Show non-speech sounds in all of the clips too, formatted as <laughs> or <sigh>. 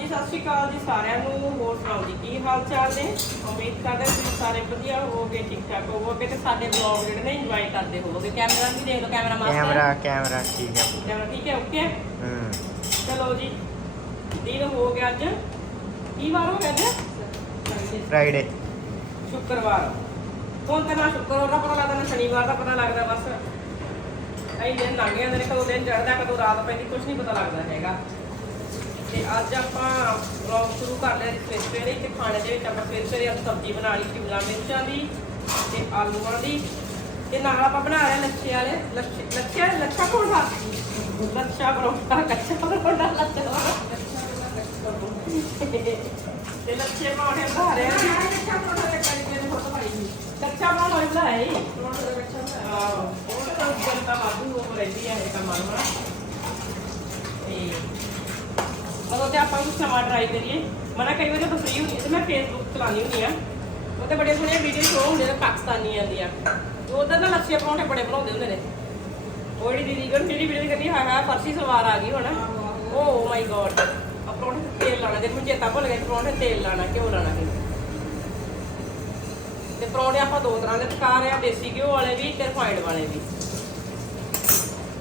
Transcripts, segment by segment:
ਹਾਂਜੀ ਸਤਿ ਸ਼੍ਰੀ ਅਕਾਲ ਜੀ ਸਾਰਿਆਂ ਨੂੰ। ਹੋਰ ਸੁਣਾਓ ਜੀ ਕੀ ਹਾਲ ਚਾਲ ਨੇ? ਉਮੀਦ ਕਰਦੇ ਹਾਂ ਤੁਸੀਂ ਸਾਰੇ ਵਧੀਆ ਹੋਵੋਗੇ ਠੀਕ ਠਾਕ ਹੋਵੋਗੇ ਤੇ ਸਾਡੇ ਵਲੌਗ ਜਿਹੜੇ ਨੇ ਇੰਜੋਏ ਕਰਦੇ ਹੋਵੋਗੇ। ਕੈਮਰਾ ਵੀ ਦੇਖ ਲਓ ਕੈਮਰਾ ਮਾਸਟਰ ਕੈਮਰਾ ਕੈਮਰਾ ਠੀਕ ਹੈ। ਕੈਮਰਾ ਠੀਕ ਹੈ ਓਕੇ ਹੂੰ। ਚਲੋ ਜੀ ਦਿਨ ਹੋ ਗਿਆ ਅੱਜ। ਕੀ ਵਾਰ ਹੋ ਗਿਆ ਅੱਜ? ਫਰਾਈਡੇ ਸ਼ੁੱਕਰਵਾਰ। ਹੁਣ ਤਾਂ ਨਾ ਸ਼ੁੱਕਰਵਾਰ ਦਾ ਪਤਾ ਲੱਗਦਾ ਨਾ ਸ਼ਨੀਵਾਰ ਦਾ ਪਤਾ ਲੱਗਦਾ ਬਸ। ਐਂ ਦਿਨ ਲੰਘ ਜਾਂਦੇ ਨੇ ਕਦੋਂ ਦਿਨ ਚੜ੍ਹਦਾ ਕਦੋਂ ਰਾਤ ਪੈਂਦੀ ਕੁਝ ਨਹੀਂ ਪਤਾ ਲੱਗਦਾ ਹੈਗਾ। ਤੇ ਅੱਜ ਆਪਾਂ ਵਲੌਗ ਸ਼ੁਰੂ ਕਰ ਲਿਆ ਸਵੇਰੇ ਸਵੇਰੇ ਤੇ ਖਾਣੇ ਦੇ ਵਿੱਚ ਆਪਾਂ ਸਵੇਰੇ ਸਵੇਰੇ ਅੱਜ ਸਬਜ਼ੀ ਬਣਾ ਲਈ ਸ਼ਿਮਲਾ ਮਿਰਚਾਂ ਦੀ ਤੇ ਆਲੂਆਂ ਦੀ ਤੇ ਨਾਲ ਆਪਾਂ ਬਣਾ ਰਹੇ ਲੱਛੇ ਵਾਲੇ, ਲੱਛੇ ਲੱਛੇ ਵਾਲੇ, ਲੱਛਾ ਪਰੌਂਠਾ। ਲੱਛਾ ਪਰੌਂਠਾ, ਕੱਚਾ ਪਰੌਂਠਾ, ਲੱਛਾ ਤੇ ਲੱਛੇ ਪਰੌਂਠੇ ਬਣਾ ਰਹੇ ਆ ਲੱਛਾ ਪਰੌਂਠਾ ਦੇ ਕੜੀ ਦੇ ਫੋਟੋ ਪਾਈ ਸੀ ਲੱਛਾ ਪਰੌਂਠਾ ਬਣਾਇਆ ਹੀ ਆਹ, ਉਹ ਤਾਂ ਜਨਤਾ ਵਾਧੂ ਹੋ ਰਹਿੰਦੀ ਹੈ ਇਹ ਕੰਮ ਆਉਣਾ ਤੇ ਮਤਲਬ ਤੇ ਆਪਾਂ ਕੁਝ ਸਮਾਂ ਟਰਾਈ ਕਰੀਏ। ਮਨਾ ਕਈ ਵਾਰ ਜਦੋਂ ਫ੍ਰੀ ਹੁੰਦੀ ਤੇ ਮੈਂ ਫੇਸਬੁੱਕ ਚਲਾਉਂਦੀ ਹੁੰਦੀ ਆ। ਉਹ ਤੇ ਬੜੇ ਸੋਹਣੇ ਵੀਡੀਓ ਸ਼ੋ ਹੁੰਦੇ ਨੇ ਪਾਕਿਸਤਾਨੀਆਂ ਦੀਆਂ ਤੇ ਉਹਦਾ ਲੱਛੇ ਪਰੌਂਠੇ ਬੜੇ ਬਣਾਉਂਦੇ ਹੁੰਦੇ ਨੇ। ਉਹ ਜਿਹੜੀ ਦੀਦੀ ਕੋਲ ਜਿਹੜੀ ਵੀਡੀਓ ਕਰਨੀ ਹਾਂ ਹਾਂ ਫਰਸੀ ਸਲਵਾਰ ਆ ਗਈ ਹੁਣ। ਓ ਮਾਈ ਗॉड ਆ ਪਰੌਂਠੇ ਤੇ ਤੇਲ ਲਾਣਾ ਜੇ ਮੈਨੂੰ ਚੇਤਾ ਭੁੱਲ ਗਿਆ ਪਰੌਂਠੇ ਤੇਲ ਲਾਣਾ ਘਿਓ ਲਾਣਾ ਕਿ ਤੇ ਪਰੌਂਠੇ ਆਪਾਂ ਦੋ ਤਰ੍ਹਾਂ ਦੇ ਪਕਾ ਰਹੇ ਆ, ਦੇਸੀ ਘਿਓ ਵਾਲੇ ਵੀ ਤੇ ਰਿਫਾਈਂਡ ਵਾਲੇ ਵੀ।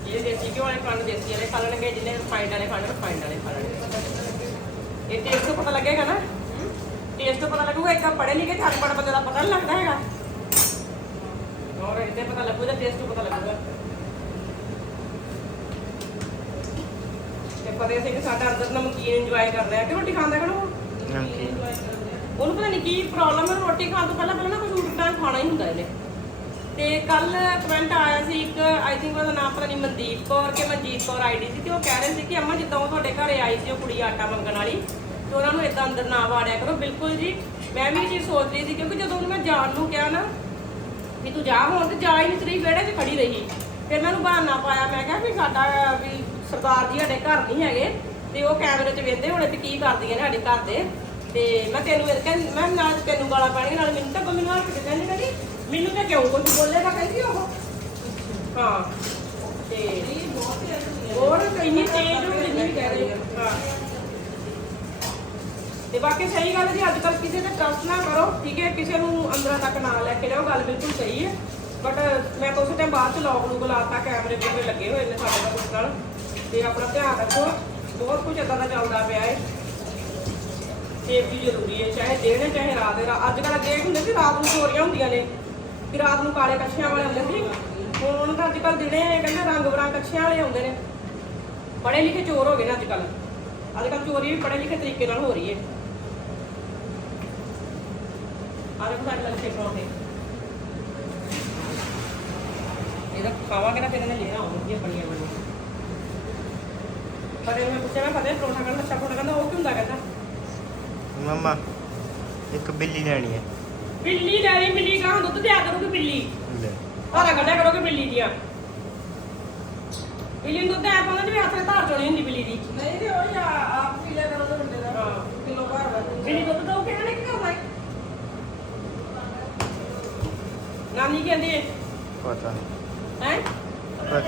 ਇਹ ਦੇਸੀ ਘਿਓ ਵਾਲੇ ਖਾਣ ਦੇਸੀ ਵਾਲੇ ਖਾ ਲੈਣਗੇ ਜਿਹਨੇ ਰਿਫਾਈਂਡ ਵਾਲੇ ਖਾਣੇ ਰਿਫਾਈਂਡ ਵਾਲੇ ਖਾ ਲੈਣਗੇ। ਇਹ ਟੇਸਟ ਤੋਂ ਪਤਾ ਲੱਗੇਗਾ ਨਾ? ਟੇਸਟ ਤੋਂ ਪਤਾ ਲੱਗੂਗਾ ਇੱਕ ਪੜ੍ਹੇ ਲਿਖੇ ਝਟਪਟ ਬੰਦੇ ਦਾ ਪਤਾ ਨਹੀਂ ਲੱਗਦਾ ਹੈਗਾ। ਔਰ ਇਹਦੇ ਪਤਾ ਲੱਗੂਗਾ ਟੇਸਟ ਤੋਂ ਪਤਾ ਲੱਗੂਗਾ। ਤੇ ਪਤਾ ਸਿੰਘ ਸਾਡਾ ਅੰਦਰ ਨਮਕੀਨ ਇੰਜੋਏ ਕਰ ਰਿਹਾ। ਕਿ ਰੋਟੀ ਖਾਂਦਾ ਨਮਕੀਨ ਉਹਨੂੰ ਪਤਾ ਨਹੀਂ ਕੀ ਪ੍ਰੋਬਲਮ ਹੈ ਰੋਟੀ ਖਾਣ ਤੋਂ ਪਹਿਲਾਂ ਪਹਿਲਾਂ ਨਾ ਕੁਝ ਉਲਟਾ ਖਾਣਾ ਹੀ ਹੁੰਦਾ ਇਹਨੇ। ਤੇ ਕੱਲ ਕਮੈਂਟ ਆਇਆ ਸੀ ਇੱਕ ਆਈ ਥਿੰਕ ਉਹਦਾ ਨਾਮ ਪਤਾ ਨਹੀਂ ਮਨਦੀਪ ਕੌਰ ਕਿ ਮਨਜੀਤ ਕੌਰ ਆਈਡੀ ਸੀ ਤੇ ਉਹ ਕਹਿ ਰਹੇ ਸੀ ਕਿ ਅਮਾ ਜਿੱਦਾਂ ਉਹ ਤੁਹਾਡੇ ਘਰੇ ਆਈ ਸੀ ਉਹ ਕੁੜੀ ਆਟਾ ਮੰਗਣ ਵਾਲੀ ਤੇ ਉਹਨਾਂ ਨੂੰ ਇਦਾਂ ਅੰਦਰ ਨਾ ਵਾੜਿਆ ਕਰੋ। ਬਿਲਕੁਲ ਜੀ, ਮੈਂ ਵੀ ਇਹ ਚੀਜ਼ ਸੋਚ ਰਹੀ ਸੀ ਕਿਉਂਕਿ ਜਦੋਂ ਉਹਨੂੰ ਮੈਂ ਜਾਣ ਨੂੰ ਕਿਹਾ ਨਾ ਵੀ ਤੂੰ ਜਾ ਹੁਣ ਤੇ ਜਾ ਹੀ ਨਹੀਂ ਰਹੀ ਵਿਹੜੇ 'ਚ ਖੜੀ ਰਹੀ। ਫਿਰ ਮੈਨੂੰ ਬਹਾਨਾ ਪਾਇਆ, ਮੈਂ ਕਿਹਾ ਵੀ ਸਾਡਾ, ਵੀ ਸਰਦਾਰ ਜੀ ਸਾਡੇ ਘਰ ਨਹੀਂ ਹੈਗੇ ਤੇ ਉਹ ਕੈਮਰੇ 'ਚ ਵੇਖਦੇ ਹੁਣ ਵੀ ਕੀ ਕਰਦੀਆਂ ਨੇ ਸਾਡੇ ਘਰ ਦੇ। ਤੇ ਮੈਂ ਤੈਨੂੰ ਇਹ ਕਹਿੰਦੀ, ਮੈਂ ਨਾਲ ਤੈਨੂੰ ਗਾਲਾਂ ਪੈਣਗੀਆਂ ਨਾਲ ਮੈਨੂੰ ਤਾਂ ਮੈਨੂੰ ਹੱਥ ਕੇ ਕਹਿੰਦੀ ਕਹਿੰਦੀ ਮੈਨੂੰ ਤਾਂ ਕਿਉਂ ਕੁਝ ਬੋਲੇਗਾ ਕਹਿੰਦੀ ਉਹ। ਹਾਂ। ਤੇ ਹੋਰ ਇੰਨੀ ਤੇਜ਼ ਹੋ ਗਈ ਨਹੀਂ ਕਹਿ ਰਹੀ। ਹਾਂ। ਤੇ ਬਾਕੀ ਸਹੀ ਗੱਲ ਜੀ, ਅੱਜ ਕੱਲ ਕਿਸੇ ਤੇ ਟਰਸਟ ਨਾ ਕਰੋ, ਠੀਕ ਹੈ? ਕਿਸੇ ਨੂੰ ਅੰਦਰਾਂ ਤੱਕ ਨਾ ਲੈ ਕੇ ਜਾਓ, ਗੱਲ ਬਿਲਕੁਲ ਸਹੀ ਹੈ। ਬਟ ਮੈਂ ਕੁਝ ਟਾਈਮ ਬਾਅਦ ਚ ਲੌਕ ਨੂੰ ਬੁਲਾਤਾ ਕੈਮਰੇ ਪੂਰੇ ਲੱਗੇ ਹੋਏ ਨੇ ਸਾਡੇ ਦਾ ਕੁਝ ਨਾਲ। ਤੇ ਆਪਣਾ ਧਿਆਨ ਰੱਖੋ, ਬਹੁਤ ਕੁਝ ਏਦਾਂ ਦਾ ਚੱਲਦਾ ਪਿਆ ਹੈ। ਸੇਫਟੀ ਜ਼ਰੂਰੀ ਹੈ, ਚਾਹੇ ਦਿਨ ਹੈ, ਚਾਹੇ ਰਾਤ ਹੈ। ਅੱਜ ਕੱਲ੍ਹ ਅੱਗੇ ਹੁੰਦੇ ਸੀ, ਰਾਤ ਨੂੰ ਚੋਰੀਆਂ ਹੁੰਦੀਆਂ ਨੇ। ਕਿ ਰਾਤ ਨੂੰ ਕਾਲੇ ਕੱਛਿਆਂ ਵਾਲੇ ਹੁੰਦੇ ਸੀ। ਹੁਣ ਤਾਂ ਅੱਜ ਕੱਲ੍ਹ ਦਿਨੇ ਕਹਿੰਦੇ ਰੰਗ ਬਰੰਗ ਕੱਛਿਆਂ ਵਾਲੇ ਆਉਂਦੇ ਨੇ। ਪੜ੍ਹੇ ਲਿਖੇ ਚੋਰ ਹੋ ਗਏ ਨੇ ਅੱਜ ਕੱਲ੍ਹ। ਅੱਜ ਕੱਲ੍ਹ ਚੋਰੀ ਵੀ ਪੜ੍ਹੇ ਲਿਖੇ ਤਰੀਕੇ ਨਾਲ ਹੋ ਰਹੀ ਹੈ। ਆਰੇ ਸਾਡੇ ਨਾਲ ਚੈੱਕ ਕਰੋ ਇਹਦਾ ਖਾਵਾਂਗੇ ਨਾ ਫਿਰ ਇਹਨੇ ਲੈਣਾ ਆਉਣਗੇ ਬਣੀਆਂ ਬਣੀਆਂ। ਪਰ ਇਹ ਮੈਂ ਪੁੱਛਿਆ ਮੈਂ ਪਤਾ ਪਰੌਂਠਾ ਕਹਿੰਦਾ ਅੱਛਾ ਪਰੌਂਠਾ ਕਹਿੰਦਾ ਉਹ ਕੀ ਹੁੰਦਾ ਕਹਿੰਦਾ? ਮਮਾ, ਇੱਕ ਬਿੱਲੀ ਲੈਣੀ ਹੈ। ਬਿੱਲੀ ਲੈਣੀ ਬਿੱਲੀ ਕਹਾਂ ਦੁੱਧ ਦਿਆ ਕਰੋਗੇ ਬਿੱਲੀ ਲੈ। ਧਾਰਾ ਕੱਢਿਆ ਕਰੋਗੇ ਬਿੱਲੀ ਦੀਆਂ। ਬਿੱਲੀ ਨੂੰ ਦੁੱਧ ਐ ਪਾਉਂਦਾ ਜਿਵੇਂ ਹੱਥ ਨਾਲ ਧਾਰ ਚੋਣੀ ਹੁੰਦੀ ਬਿੱਲੀ ਦੀ। ਨਹੀਂ ਤੇ ਉਹ ਜਾਂ ਆਪ ਪੀ ਲਿਆ ਕਰੋ ਤੇ ਮੁੰਡੇ ਦਾ ਹਾਂ। ਕਿਲੋ ਘਰ ਵਾ ਬਿੱਲੀ ਦੁੱਧ ਦੋ ਕਿਹਨਾਂ ਨੇ ਕੀ ਕਰਨਾ ਹੈ? ਨਾਨੀ ਕਹਿੰਦੀ ਹੈ ਪਤਾ ਹੈ? ਪਤਾ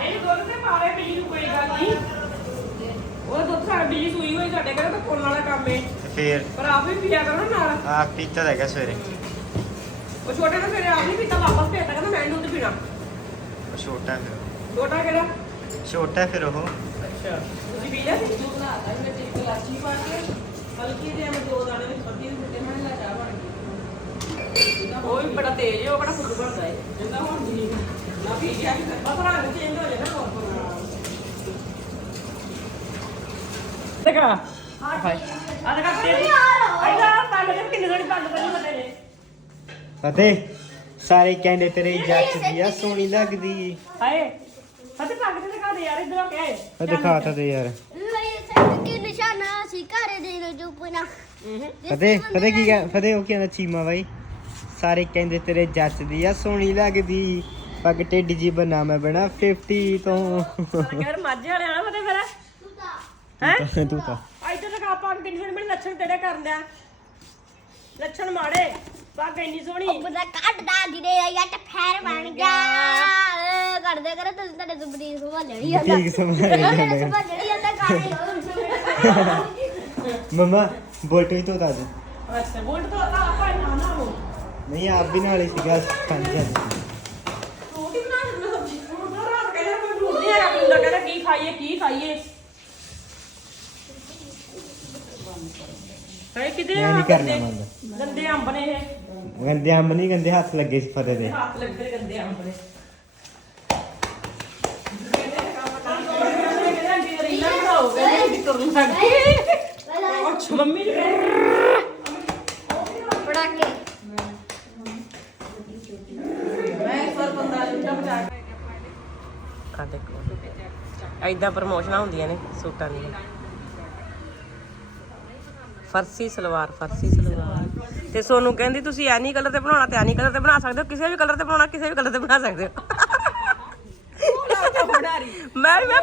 ਇਹ ਦੁੱਧ ਤੇ ਪਾ ਰਹੇ ਬਿੱਲੀ ਨੂੰ ਕੋਈ ਗੱਲ ਨਹੀਂ ਉਹ ਦੁੱਧ ਸਾਡਾ ਬਿੱਲੀ ਸੂਈ ਹੋਈ ਸਾਡੇ ਘਰੇ ਤਾਂ ਵਾਲਾ ਕੰਮ ਫੇਰ ਪਰ ਆਪ ਵੀ ਪੀਆ ਕਰੋ ਨਾ ਨਾਲ। ਆ ਪੀਤਾ ਤਾਂ ਹੈਗਾ ਸਵੇਰੇ। ਉਹ ਛੋਟੇ ਨੂੰ ਫਿਰ ਆਪ ਨਹੀਂ ਪੀਤਾ ਵਾਪਸ ਭੇਜਤਾ ਕਹਿੰਦਾ ਮੈਂ ਨੀ ਦੁੱਧ ਪੀਣਾ। ਉਹ ਛੋਟਾ ਫਿਰ। ਛੋਟਾ ਕਿਹੜਾ? ਛੋਟਾ ਫਿਰ ਉਹ। ਅੱਛਾ ਤੁਸੀਂ ਪੀ ਲਿਆ ਸੀ? ਤੂੰ ਬਣਾਤਾ ਵਿੱਚ ਇੱਕ ਇਲਾਚੀ ਪਾ ਕੇ ਹਲਕੀ ਜਿਹੀ ਮੈਂ ਦੋ ਦਾਣੇ ਵਿੱਚ ਪੱਤੀ ਦੇ ਫੁੱਟੇ ਮੈਂ ਲਾ ਚਾਹ ਬਣ ਗਈ ਉਹ ਵੀ ਬੜਾ ਤੇਜ਼ ਹੈ ਉਹ ਬੜਾ ਫੁੱਟ ਬਣਦਾ ਹੈ ਜਿੰਦਾ ਹੁਣ ਜੀ ਨਾ ਪੀ ਗਿਆ ਕਿ ਬਸ ਰੰਗ ਚੇਂਜ ਹੋ ਜਾਣਾ ਹੋਰ ਕੋਈ ਦੇਖਾ ਹਾਏ ਆ ਦੇਖਾ ਤੇਰੀ ਆਈਦਾ ਪੱਗ ਦੇ ਕਿੰਨੇ ਸੋਹਣੀ ਪੱਗ ਬੰਨੀ ਬੰਦੇ ਨੇ ਫਤਿਹ ਸਾਰੇ ਕਹਿੰਦੇ ਤੇਰੀ ਜੱਚਦੀ ਆ। ਸੋਹਣੀ ਲੱਗਦੀ ਹਾਏ ਫਤੇ ਪੱਗ ਤੇ ਦਿਖਾ ਦੇ ਯਾਰ ਇਧਰ ਆ ਕੇ ਆਏ। ਆ ਦਿਖਾ ਤਾ ਦੇ ਯਾਰ। ਮੇਰੇ ਸਿਰ ਕੇ ਨਿਸ਼ਾਨਾ ਸੀ ਘਰ ਦੇ ਨੂੰ ਚੁੱਪਣਾ ਫਤਿਹ ਫਤਿਹ ਕੀ ਕਹਿ ਫਤਿਹ ਉਹ ਕਹਿੰਦਾ ਚੀਮਾ ਬਾਈ? ਸਾਰੇ ਕਹਿੰਦੇ ਤੇਰੇ ਜੱਚਦੀ ਆ ਸੋਹਣੀ ਲੱਗਦੀ। ਪੱਗ ਟੇਡੀ ਜੀ ਬਣਾ ਮੈਂ ਬਣਾ 50 ਤੋਂ। ਯਾਰ ਮਾਝੇ ਵਾਲੇ ਆਣਾ ਫਤੇ ਫਿਰ। ਹੈ? ਤੂੰ ਤਾਂ। ਇੱਧਰ ਦਿਖਾ ਪੱਗ ਕਿੰਨੀ ਸੋਹਣੀ ਮੇਰੇ ਲੱਛਣ ਤੇਰੇ ਕਰਨ ਦਿਆ ਲੱਛਣ ਮਾੜੇ ਪੱਗ ਇੰਨੀ ਸੋਹਣੀ। ਬੰਦਾ ਕੱਢਦਾ ਗਿਰੇ ਯੱਟ ਫੈਰ ਬਣ ਗਿਆ। ਏ, ਕਰਦੇ ਕਰਦੇ ਤੁਸੀਂ ਤੁਹਾਡੇ ਸੁਪਰੀ ਸੰਭਾਲਣੀ ਜਾਂਦਾ ਠੀਕ ਸੰਭਾਲੀ ਜਾਂਦਾ। ਸੰਭਾਲਣੀ ਜਾਂਦਾ ਗਾਣੇ ਮਮਾ ਬੋਲਟ ਵੀ ਧੋਤਾ ਅੱਜ। ਅੱਛਾ ਬੋਲਟ ਤੋਂ ਤਾਂ ਆਪਾਂ ਨਾ ਨਾ ਹੋ ਨਹੀਂ ਆਪ ਵੀ ਨਾਲ ਹੀ ਸੀਗਾ ਪੰਜ ਹਜ਼ਾਰ ਰੋਟੀ ਬਣਾ ਕੇ ਮੈਂ ਸਬਜ਼ੀ? ਹੁਣ ਤਾਂ ਰਾਤ ਕਹਿੰਦਾ ਕੋਈ ਫਰੂਟ ਨਹੀਂ ਹੈਗਾ ਮੁੰਡਾ ਕਹਿੰਦਾ ਕੀ ਖਾਈਏ ਕੀ ਖਾਈਏ। ਹੈ ਕਿਤੇ ਮੈਂ ਨਹੀਂ ਕਰਨਾ ਮੰਨਦਾ ਗੰਦੇ ਅੰਬ ਨੇ ਇਹ। ਗੰਦੇ ਅੰਬ ਨਹੀਂ ਗੰਦੇ ਹੱਥ ਲੱਗੇ ਸੀ ਫਤਿਹ ਦੇ। ਹੱਥ ਲੱਗੇ ਗੰਦੇ ਅੰਬ ਨੇ ਮੰਮੀ ਜੀ ਪੜਾਕੇ ਆ ਦੇਖੋ। ਐਦਾਂ ਪ੍ਰਮੋਸ਼ਨਾਂ ਹੁੰਦੀਆਂ ਨੇ ਸੂਟਾਂ ਦੀਆਂ। ਫਰਸੀ ਸਲਵਾਰ ਫਰਸੀ ਸਲਵਾਰ। ਤੇ ਸੋਨੂੰ ਕਹਿੰਦੀ ਤੁਸੀਂ ਐਨੀ ਕਲਰ ਤੇ ਬਣਾਉਣਾ ਤੇ ਐਨੀ ਕਲਰ ਤੇ ਬਣਾ ਸਕਦੇ ਹੋ? ਕਿਸੇ ਵੀ ਕਲਰ ਤੇ ਬਣਾਉਣਾ ਕਿਸੇ ਵੀ ਕਲਰ ਤੇ ਬਣਾ ਸਕਦੇ ਹੋ? ਮੈਂ ਮੈਂ